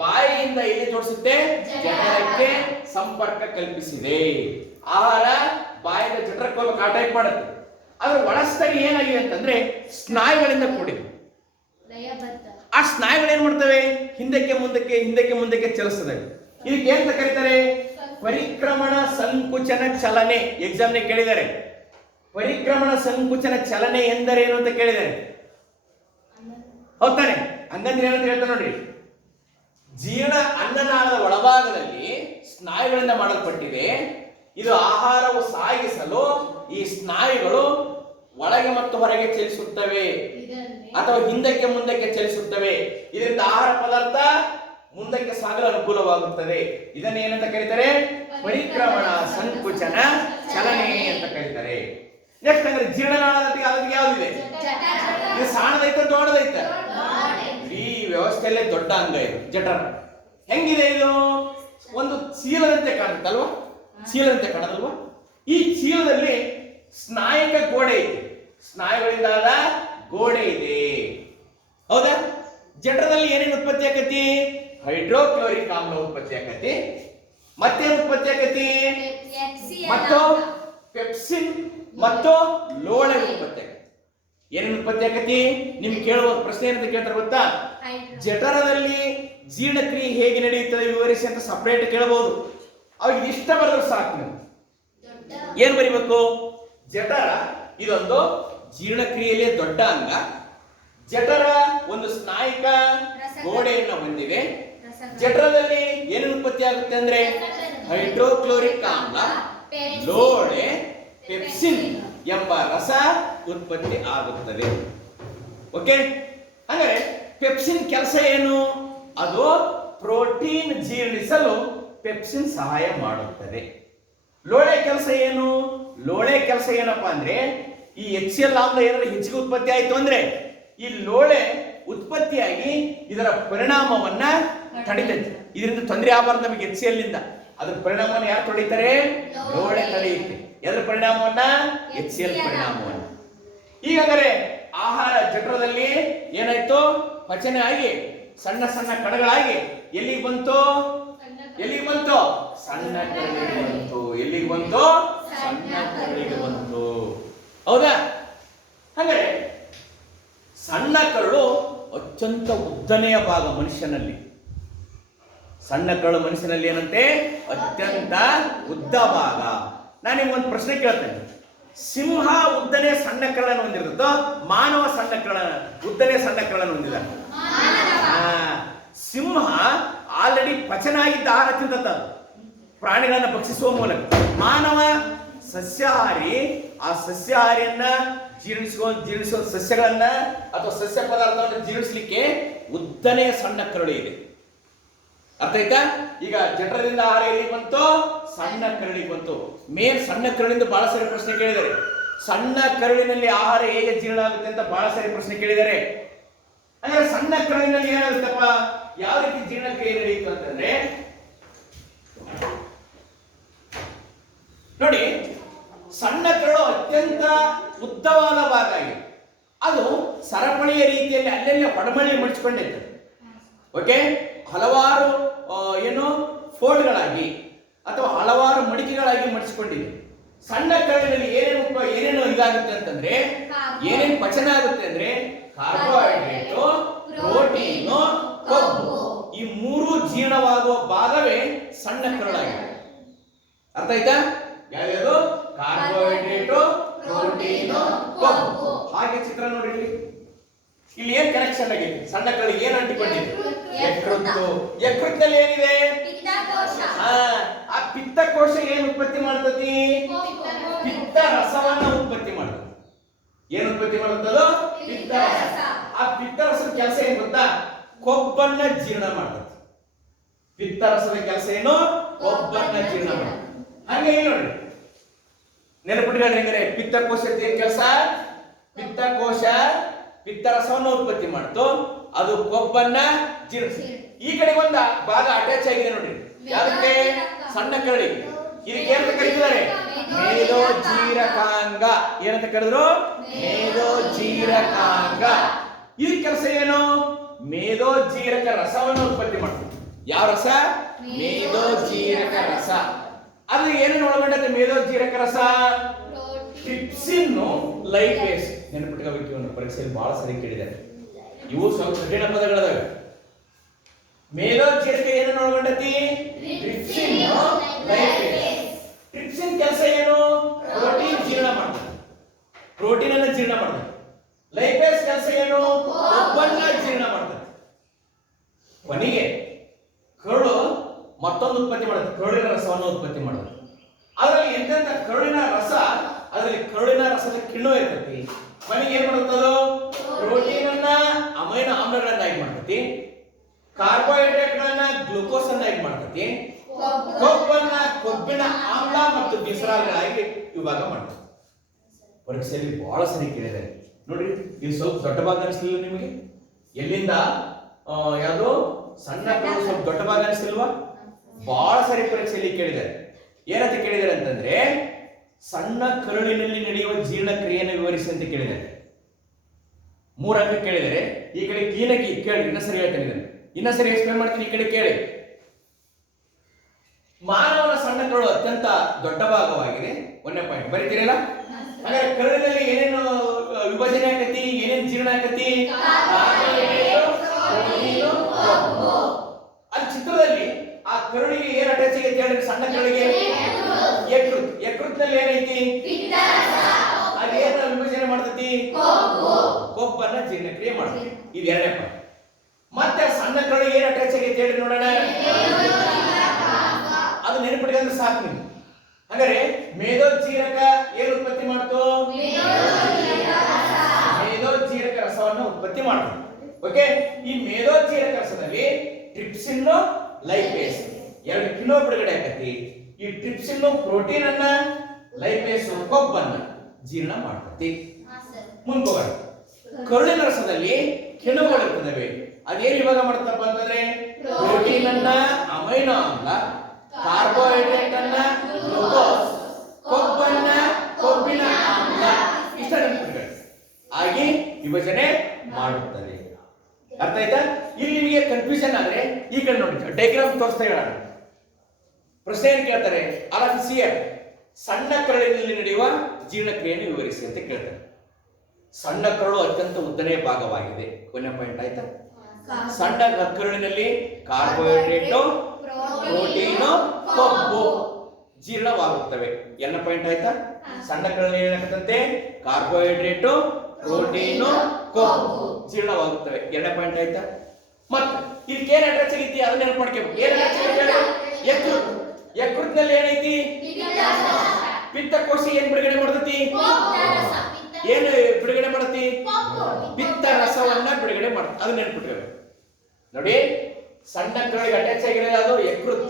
ಬಾಯಿಯಿಂದ ಎಲ್ಲಿ ತೋರಿಸುತ್ತೆ? ಜಠರಕ್ಕೆ ಸಂಪರ್ಕ ಕಲ್ಪಿಸಿದೆ. ಆಹಾರ ಬಾಯಿಂದ ಜಠರಕ್ಕೆ ಹೋಗಬೇಕು, ಆ ಟೈಪ್ ಮಾಡುತ್ತೆ. ಅದ್ರ ಒಳಸ್ತರಿ ಏನಾಗಿದೆ ಅಂತಂದ್ರೆ ಸ್ನಾಯುಗಳಿಂದ ಕೂಡಿದೆ. ಆ ಸ್ನಾಯುಗಳು ಏನ್ ಮಾಡ್ತವೆ? ಹಿಂದಕ್ಕೆ ಮುಂದಕ್ಕೆ ಚಲಿಸ್ತವೆ. ಇದಕ್ಕೆ ಏನಂತ ಕರೀತಾರೆ? ಪರಿಕ್ರಮಣ ಸಂಕುಚನ ಚಲನೆ. ಎಕ್ಸಾಮ್ನೇ ಕೇಳಿದ್ದಾರೆ. ಪರಿಕ್ರಮಣ ಸಂಕುಚನ ಚಲನೆ ಎಂದರೇನು ಅಂತ ಕೇಳಿದ್ದಾರೆ. ಹೌದಾನೆ? ಹಂಗಂದ್ರೆ ಏನಂತ ಹೇಳ್ತಾರೆ ನೋಡ್ರಿ. ಜೀರ್ಣ ಅನ್ನನಾಳದ ಒಳಭಾಗದಲ್ಲಿ ಸ್ನಾಯುಗಳಿಂದ ಮಾಡಲ್ಪಟ್ಟಿದೆ. ಇದು ಆಹಾರವು ಸಾಗಿಸಲು ಈ ಸ್ನಾಯುಗಳು ಒಳಗೆ ಮತ್ತು ಹೊರಗೆ ಚಲಿಸುತ್ತವೆ ಅಥವಾ ಹಿಂದಕ್ಕೆ ಮುಂದಕ್ಕೆ ಚಲಿಸುತ್ತವೆ. ಇದರಿಂದ ಆಹಾರ ಪದಾರ್ಥ ಮುಂದಕ್ಕೆ ಸಾಗಲು ಅನುಕೂಲವಾಗುತ್ತದೆ. ಇದನ್ನ ಏನಂತ ಕರೀತಾರೆ? ಪರಿಕ್ರಮಣ ಸಂಕುಚನ ಚಲನೆ ಅಂತ ಕರೀತಾರೆ. ನೆಕ್ಸ್ಟ್ ಅಂದ್ರೆ ಜೀರ್ಣನಾಳದಲ್ಲಿ ಅದಕ್ಕೆ ಯಾವ್ದಿದೆ? ಇದು ಸಣ್ಣದೈತೆ ದೊಡ್ಡದೈತೆ? ಈ ವ್ಯವಸ್ಥೆಯಲ್ಲೇ ದೊಡ್ಡ ಅಂಗ ಇದು ಜಠರ. ಹೆಂಗಿದೆ ಇದು? ಒಂದು ಚೀಲದಂತೆ ಕಾಣುತ್ತಲ್ವಾ? ಚೀಲದಂತೆ ಕಾಣದಲ್ವಾ? ಈ ಚೀಲದಲ್ಲಿ ಸ್ನಾಯಕ ಗೋಡೆ ಇದೆ. ಸ್ನಾಯುಗಳಿಂದಾದ ಗೋಡೆ ಇದೆ. ಹೌದಾ? ಜಠರದಲ್ಲಿ ಏನೇನು ಉತ್ಪತ್ತಿ ಆಕತಿ? ಹೈಡ್ರೋಕ್ಲೋರಿಕ್ ಆಮ್ಲ ಉತ್ಪತ್ತಿ ಆಕತಿ. ಮತ್ತೇನು ಉತ್ಪತ್ತಿ ಆಕತಿ? ಮತ್ತು ಪೆಪ್ಸಿನ್ ಮತ್ತು ಲೋಳೆ ಉತ್ಪತ್ತಿ ಆಕತಿ. ಏನೇನು ಉತ್ಪತ್ತಿ ಆಕತಿ? ನಿಮ್ಗೆ ಕೇಳುವ ಪ್ರಶ್ನೆ ಏನಂತ ಕೇಳ್ತಾರೆ ಗೊತ್ತಾ? ಜಠರದಲ್ಲಿ ಜೀರ್ಣಕ್ರಿಯೆ ಹೇಗೆ ನಡೆಯುತ್ತದೆ ವಿವರಿಸಿ ಅಂತ ಸಪರೇಟ್ ಕೇಳಬಹುದು. ಅವಾಗ ಇಷ್ಟ ಬರೆದ್ರೆ ಸಾಕು. ನೀವು ಏನ್ ಬರಿಬೇಕು? ಜಠರ ಇದೊಂದು ಜೀರ್ಣಕ್ರಿಯೆಯಲ್ಲಿ ದೊಡ್ಡ ಅಂಗ. ಜಠರ ಒಂದು ಸ್ನಾಯಿಕ ಗೋಡೆಯನ್ನು ಹೊಂದಿದೆ. ಜಠರದಲ್ಲಿ ಏನೇನು ಉತ್ಪತ್ತಿ ಆಗುತ್ತೆ ಅಂದ್ರೆ ಹೈಡ್ರೋಕ್ಲೋರಿಕ್ ಆಮ್ಲ, ಲೋಳೆ, ಪೆಪ್ಸಿನ್ ಎಂಬ ರಸ ಉತ್ಪತ್ತಿ ಆಗುತ್ತದೆ. ಓಕೆ? ಅಂದರೆ ಪೆಪ್ಸಿನ್ ಕೆಲಸ ಏನು? ಅದು ಪ್ರೋಟೀನ್ ಜೀರ್ಣಿಸಲು ಪೆಪ್ಸಿನ್ ಸಹಾಯ ಮಾಡುತ್ತದೆ. ಲೋಳೆ ಕೆಲಸ ಏನು? ಲೋಳೆ ಕೆಲಸ ಏನಪ್ಪಾ ಅಂದ್ರೆ ಈ HCl ಆಮ್ಲ ಏನಾದ್ರು ಹೆಚ್ಚಿಗೆ ಉತ್ಪತ್ತಿ ಆಯ್ತು ಅಂದ್ರೆ ಈ ಲೋಳೆ ಉತ್ಪತ್ತಿಯಾಗಿ ಇದರ ಪರಿಣಾಮವನ್ನ ತಡಿತೈತೆ. ಇದರಿಂದ ತೊಂದರೆ ಆಗಬಾರ್ದು ನಮಗೆ HCl ಇಂದ. ಅದ್ರ ಪರಿಣಾಮವನ್ನು ಯಾರು ತಡೀತಾರೆ? ಲೋಳೆ ತಡೆಯುತ್ತೆ. ಎದ್ರ ಪರಿಣಾಮವನ್ನ? HCl ಪರಿಣಾಮವನ್ನ. ಈಗಾದರೆ ಆಹಾರ ಜಠರದಲ್ಲಿ ಏನಾಯ್ತು? ಪಚನ ಆಗಿ ಸಣ್ಣ ಸಣ್ಣ ಕಣಗಳಾಗಿ ಎಲ್ಲಿಗೆ ಬಂತು? ಸಣ್ಣ ಕರಳಿಗೆ ಬಂತು. ಎಲ್ಲಿಗೆ ಬಂತು? ಸಣ್ಣ ಕರಳಿಗೆ ಬಂತು. ಹೌದಾ? ಹಾಗಾದ್ರೆ ಸಣ್ಣ ಕರಳು ಅತ್ಯಂತ ಉದ್ದನೆಯ ಭಾಗ ಮನುಷ್ಯನಲ್ಲಿ. ಸಣ್ಣ ಕರಳು ಮನುಷ್ಯನಲ್ಲಿ ಏನಂತೆ? ಅತ್ಯಂತ ಉದ್ದ ಭಾಗ. ನಾನು ನಿಮ್ಗೊಂದು ಪ್ರಶ್ನೆ ಕೇಳ್ತೇನೆ. ಸಿಂಹ ಉದ್ದನೆ ಸಣ್ಣ ಕರಳನ್ನು ಹೊಂದಿರುತ್ತೋ ಮಾನವ ಉದ್ದನೆ ಸಣ್ಣ ಕರಳನ್ನು ಹೊಂದಿದ್ದಾನೆ? ಸಿಂಹ ಆಲ್ರೆಡಿ ಪಚನ ಆಗಿದ್ದ ಆಹಾರ ತಿಂದತ್ತ ಪ್ರಾಣಿಗಳನ್ನ ಭಕ್ಷಿಸುವ ಮೂಲಕ. ಮಾನವ ಸಸ್ಯಾಹಾರಿ. ಆ ಸಸ್ಯಾಹಾರಿಯನ್ನ ಜೀರ್ಣಿಸುವ ಸಸ್ಯಗಳನ್ನ ಅಥವಾ ಸಸ್ಯ ಪದಾರ್ಥವನ್ನು ಜೀರ್ಣಿಸಲಿಕ್ಕೆ ಉದ್ದನೆ ಸಣ್ಣ ಕರಳು ಇದೆ. ಅರ್ಥ ಆಯ್ತಾ? ಈಗ ಜಠರದಿಂದ ಆಹಾರ ಎಲ್ಲಿಗೆ ಬಂತು? ಸಣ್ಣ ಕರಳಿಗೆ ಬಂತು. ಮೇನ್ ಸಣ್ಣ ಕರಳಿಂದ ಬಹಳ ಸಾರಿ ಪ್ರಶ್ನೆ ಕೇಳಿದ್ದಾರೆ. ಸಣ್ಣ ಕರಳಿನಲ್ಲಿ ಆಹಾರ ಹೇಗೆ ಜೀರ್ಣ ಆಗುತ್ತೆ ಅಂತ ಬಹಳ ಸಾರಿ ಪ್ರಶ್ನೆ ಕೇಳಿದ್ದಾರೆ. ಅಂದ್ರೆ ಸಣ್ಣ ಕರಳಿನಲ್ಲಿ ಏನಾಗುತ್ತಪ್ಪ? ಯಾವ ರೀತಿ ಜೀರ್ಣಕ್ರಿಯೆ ನಡೆಯಿತು ಅಂತಂದ್ರೆ ನೋಡಿ, ಸಣ್ಣ ಕರಳು ಅತ್ಯಂತ ಉದ್ದವಾದ ಭಾಗ ಆಗಿದೆ. ಅದು ಸರಪಳಿಯ ರೀತಿಯಲ್ಲಿ ಅಲ್ಲೆಲ್ಲ ಒಡಮಳ್ಳಿ ಮಡಿಸಿಕೊಂಡಿರ್ತದೆ. ಓಕೆ? ಹಲವಾರು ಫೋಲ್ಡ್ಗಳಾಗಿ ಅಥವಾ ಹಲವಾರು ಮಡಿಕೆಗಳಾಗಿ ಮಡಿಸಿಕೊಂಡಿದೆ. ಸಣ್ಣ ಕರಳಿನಲ್ಲಿ ಏನೇನು ಇದಾಗುತ್ತೆ ಅಂತಂದ್ರೆ ಏನೇನು ಪಚನ ಆಗುತ್ತೆ ಅಂದ್ರೆ ಕಾರ್ಬೋಹೈಡ್ರೇಟು, ಪ್ರೋಟೀನು, ಕೊಬ್ಬು. ಈ ಮೂರು ಜೀರ್ಣವಾಗುವ ಭಾಗವೇ ಸಣ್ಣ ಕರಳಾಗಿದೆ. ಅರ್ಥ ಆಯ್ತಾ? ಯಾವ್ಯಾವುದು? ಕಾರ್ಬೋಹೈಡ್ರೇಟು, ಪ್ರೋಟೀನು, ಕೊಬ್ಬು. ಹಾಗೆ ಚಿತ್ರ ನೋಡಿ ಇಲ್ಲಿ ಏನ್ ಕನೆಕ್ಷನ್ ಆಗಿದೆ? ಸಣ್ಣ ಕರಳಿಗೆ ಏನ್ ಅಂಟಿಕೊಂಡಿದೆ? ಯಕೃತ್ತಿನಲ್ಲಿ ಏನಿದೆ? ಆ ಪಿತ್ತಕೋಶ ಏನ್ ಉತ್ಪತ್ತಿ ಮಾಡ್ತತಿ? ಪಿತ್ತ ರಸವನ್ನ ಉತ್ಪತ್ತಿ ಮಾಡ್ತದೆ. ಏನ್ ಉತ್ಪತ್ತಿ ಮಾಡುತ್ತದೋ? ಪಿತ್ತ ರಸ. ಆ ಪಿತ್ತ ರಸದ ಕೆಲಸ ಏನ್ ಗೊತ್ತಾ? ಕೊಬ್ಬನ್ನ ಜೀರ್ಣ ಮಾಡ್ತದೆ. ಪಿತ್ತ ರಸದ ಕೆಲಸ ಏನು? ಕೊಬ್ಬನ್ನ ಜೀರ್ಣ ಮಾಡ್ತದೆ. ಹಂಗೆ ನೋಡಿ, ನೆನಪಿಟ್ಕೊಳ್ಳಿ. ಹೆಂಗರೆ ಪಿತ್ತಕೋಶದ ಏನ್ ಕೆಲಸ? ಪಿತ್ತಕೋಶ ಪಿತ್ತರಸವನ್ನು ಉತ್ಪತ್ತಿ ಮಾಡ್ತು. ಅದು ಕೊಬ್ಬನ್ನ ಜೀರ್ಣಿಸಿ. ಈ ಕಡೆ ಒಂದ ಭಾಗ ಅಟ್ಯಾಚ್ ಆಗಿದೆ ನೋಡಿ. ಯಾವ್ದಕ್ಕೆ? ಸಣ್ಣ ಕರಳಿಗೆ. ಇದಕ್ಕೆ ಏನಂತ ಕರೀತಿದ್ದಾರೆ? ಮೇದೋಜೀರಕಾಂಗ. ಏನಂತ ಕರೆದ್ರು? ಮೇದೋಜೀರಕಾಂಗ. ಈ ಕೆಲಸ ಏನು? ಮೇದೋಜೀರಕ ರಸವನ್ನು ಉತ್ಪತ್ತಿ ಮಾಡ್ತದೆ. ಯಾವ ರಸ? ಮೇದೋಜೀರಕ ರಸ. ಅದು ಏನೇನು ಒಳಗೊಂಡೈತೆ ಮೇದೋಜೀರಕ ರಸ? Trypsin, lipase. ನೆನಪಿಟ್ಕೋಬೇಕು. ಪರೀಕ್ಷೆಯಲ್ಲಿ ಬಹಳ ಸರಿ ಕೇಳಿದ್ದಾರೆ. ಇವು ಸ್ವಲ್ಪ ಕಠಿಣ ಪದಗಳದಾವೆ. ಮೇದೋಜೀರಕ ಏನನ್ನು ಒಳಗೊಂಡತಿ? Trypsin, lipase. ಟ್ರಿಪ್ಸಿನ್ ಕೆಲಸ ಏನು? ಪ್ರೋಟೀನ್ ಜೀರ್ಣ ಮಾಡ್ತದೆ, ಪ್ರೋಟೀನ್ ಅನ್ನು ಜೀರ್ಣ ಮಾಡ್ತದೆ. ಲೈಪೇಸ್ ಕೆಲಸ ಏನು? ಕೊಬ್ಬನ್ನ ಜೀರ್ಣ ಮಾಡ್ತದೆ. ಕೊನೆಗೆ ಕರುಳು ಮತ್ತೊಂದು ಉತ್ಪತ್ತಿ ಮಾಡುತ್ತೆ, ಕರುಳಿನ ರಸವನ್ನು ಉತ್ಪತ್ತಿ ಮಾಡುತ್ತೆ. ಅದರಲ್ಲಿ ಎಂತೆಂತ ಕರುಳಿನ ರಸ, ಅದರಲ್ಲಿ ಕರುಳಿನ ರಸದ ಕಿಣ್ವ ಇರ್ತೈತಿ. ಕೊನೆಗೆ ಏನ್ ಮಾಡುತ್ತದು? ಪ್ರೋಟೀನ್ ಅನ್ನ ಅಮೈನೋ ಆಮ್ಲಗಳನ್ನಾಗಿ ಮಾಡ್ತೈತಿ, ಕಾರ್ಬೋಹೈಡ್ರೇಟ್ ಗಳನ್ನ ಗ್ಲೂಕೋಸ್ ಅನ್ನಾಗಿ ಮಾಡ್ತೈತಿ, ಕೊಬ್ಬನ್ನ ಕೊಬ್ಬಿನ ಆಮ್ಲ ಮತ್ತು ಗ್ಲಿಸರಾಲ್ಗಳಾಗಿ ವಿಭಾಗ ಮಾಡ್ತೈತಿ. ಪರೀಕ್ಷೆಯಲ್ಲಿ ಬಹಳ ಸರಿ ಕೇಳಿದ್ದಾರೆ ನೋಡ್ರಿ. ಇದು ಸ್ವಲ್ಪ ದೊಡ್ಡ ಭಾಗ ಅನಿಸ್ಲಿಲ್ಲ ನಿಮಗೆ? ಎಲ್ಲಿಂದ ಯಾವುದು ಸಣ್ಣ ಕರುಳು ಸ್ವಲ್ಪ ದೊಡ್ಡ ಭಾಗ ಅನಿಸ್ತಿಲ್ವಾ? ಬಹಳ ಸರಿ ಪರೀಕ್ಷೆಯಲ್ಲಿ ಕೇಳಿದ್ದಾರೆ. ಏನಂತ ಕೇಳಿದ್ದಾರೆ ಅಂತಂದ್ರೆ, ಸಣ್ಣ ಕರುಳಿನಲ್ಲಿ ನಡೆಯುವ ಜೀರ್ಣಕ್ರಿಯೆಯನ್ನು ವಿವರಿಸಿ ಅಂತ ಕೇಳಿದ್ದಾರೆ. 3 ಅಂಕ ಕೇಳಿದರೆ. ಈ ಕಡೆ ಕ್ಲೀನಾಗಿ ಕೇಳಿ, ಇನ್ನೊಂದ್ಸರಿ ಹೇಳ್ತೇನೆ, ಇನ್ನೊಂದ್ಸರಿ ಎಕ್ಸ್ಪ್ಲೇನ್ ಮಾಡ್ತೀನಿ. ಈ ಕಡೆ ಕೇಳಿ. ಮಾನವನ ಸಣ್ಣ ಕರುಳು ಅತ್ಯಂತ ದೊಡ್ಡ ಭಾಗವಾಗಿದೆ. 1ನೇ ಪಾಯಿಂಟ್ ಬರೀತೀರಲ್ಲ? ಹಾಗಾದ್ರೆ ಕರುಳಿನಲ್ಲಿ ಏನೇನು ವಿಭಜನೆ ಆಕತಿ, ಏನೇನು ಜೀರ್ಣ ಆಕತಿ? ಅಲ್ಲಿ ಚಿತ್ರದಲ್ಲಿ ಆ ಕರುಳಿಗೆ ಏನ್ ಅಟ್ಯಾಚ್ ಆಗೈತೆ ಹೇಳಿದ್ರೆ, ಸಣ್ಣ ಕರುಳಿಗೆ ಯಕೃತ್. ಯಕೃತ್ನಲ್ಲಿ ಏನೈತಿ? ಅದೇನ ವಿಭಜನೆ ಮಾಡ್ತೈತಿ? ಕೊಬ್ಬನ್ನ ಜೀರ್ಣಕ್ರಿಯೆ ಮಾಡ್ತೈತಿ. ಇದು 2ನೇ ಪಾಯಿಂಟ್. ಮತ್ತೆ ಸಣ್ಣ ಕರುಳಿಗೆ ಏನ್ ಅಟ್ಯಾಚ್ ಆಗೈತೆ ಹೇಳಿ ನೋಡೋಣ. ಅದು ನೆನಪಿಟ್ಕೊಂಡ್ರೆ ಸಾಕು ನೀವು. ಹಾಗಾದ್ರೆ ಮೇದೋಜೀರಕ ಏನು ಉತ್ಪತ್ತಿ ಮಾಡ್ತು? ಮೇದೋಜೀರಕ ರಸವನ್ನು ಉತ್ಪತ್ತಿ ಮಾಡ್ತು. ಓಕೆ, ಈ ಮೇದೋಜೀರಕ ರಸದಲ್ಲಿ ಟ್ರಿಪ್ಸಿನ್, ಲೈಪೇಸ್ 2 ಕಿಣ್ವ ಬಿಡುಗಡೆ ಆಗತಿ. ಈ ಟ್ರಿಪ್ಸಿನ್ ಪ್ರೋಟೀನ್ ಅನ್ನ, ಲೈಪೇಸ್ ಕೊಬ್ಬನ್ನ ಜೀರ್ಣ ಮಾಡ್ತತಿ. ಮುಂದುವರೆ ಕರುಳಿನ ರಸದಲ್ಲಿ ಕಿಣ್ವಗಳು ಇರ್ತವೆ. ಅದೇನು ವಿಭಾಗ ಮಾಡ್ತಪ್ಪ ಅಂತಂದ್ರೆ, ಪ್ರೋಟೀನ್ ಅನ್ನ ಅಮೈನೋ ಆಮ್ಲ, ಕಾರ್ಬೋಹೈಡ್ರೇಟ್ ಅನ್ನ ಗ್ಲೂಕೋಸ್, ಕೊಬ್ಬನ್ನ ಕೊಬ್ಬಿನ ಆಮ್ಲ, ಇಷ್ಟನ್ನು ಆಗಿ ವಿಭಜನೆ ಮಾಡುತ್ತದೆ. ಅರ್ಥ ಆಯ್ತಾ? ಇಲ್ಲಿ ನಿಮಗೆ ಕನ್ಫ್ಯೂಷನ್ ಆದ್ರೆ ಈ ಕಡೆ ನೋಡಿ, ಡಯಾಗ್ರಾಮ್ ತೋರಿಸ್ತಾ ಹೇಳೋಣ. ಪ್ರಶ್ನೆ ಏನು ಕೇಳ್ತಾರೆ? ಆಲಫಿಸಿಯರ್ ಸಣ್ಣ ಕರುಳಿನಲ್ಲಿ ನಡೆಯುವ ಜೀರ್ಣಕ್ರಿಯೆಯನ್ನು ವಿವರಿಸಿ ಅಂತ ಕೇಳ್ತಾರೆ. ಸಣ್ಣ ಕರುಳು ಅತ್ಯಂತ ಉದ್ದನೆಯ ಭಾಗವಾಗಿದೆ. 1ನೇ ಪಾಯಿಂಟ್ ಆಯ್ತಾ? ಸಣ್ಣ ಕರುಳಿನಲ್ಲಿ ಕಾರ್ಬೋಹೈಡ್ರೇಟು, ಪ್ರೋಟೀನು, ಕೊಬ್ಬು ಜೀರ್ಣವಾಗುತ್ತವೆ. 2ನೇ ಪಾಯಿಂಟ್ ಆಯ್ತಾ? ಸಣ್ಣ ಕರುಳಿನಲ್ಲಿ ಏನಾಗುತ್ತಂತೆ? ಕಾರ್ಬೋಹೈಡ್ರೇಟು, ಪ್ರೋಟೀನು, ಕೊಬ್ಬು ಜೀರ್ಣವಾಗುತ್ತವೆ. 2ನೇ ಪಾಯಿಂಟ್ ಆಯ್ತಾ? ಮತ್ತೆ ಇದಕ್ಕೆ ಏನ್ ಅಟ್ಯಾಚ್ ಆಗೈತಿ ಅದನ್ನ ನೆನಪು ಮಾಡ್ಕೋಬೇಕು. ಏನ್ ಅಟ್ಯಾಚ್ ಆಗೈತಿ? ಯಕೃತ್. ಯಕೃತ್ನಲ್ಲಿ ಏನೈತಿ? ಪಿತ್ತಕೋಶ ಏನ್ ಬಿಡುಗಡೆ ಮಾಡ್ತೈತಿ? ಏನು ಬಿಡುಗಡೆ ಮಾಡತಿ? ಪಿತ್ತ ರಸವನ್ನ ಬಿಡುಗಡೆ ಮಾಡ್ತದೆ. ಅದನ್ನ ನೆನಪಿಟ್ಕೋಬೇಕು ನೋಡಿ. ಸಣ್ಣ ಕರುಳಿಗೆ ಅಟ್ಯಾಚ್ ಆಗಿರೋದು ಅದು ಯಕೃತ್.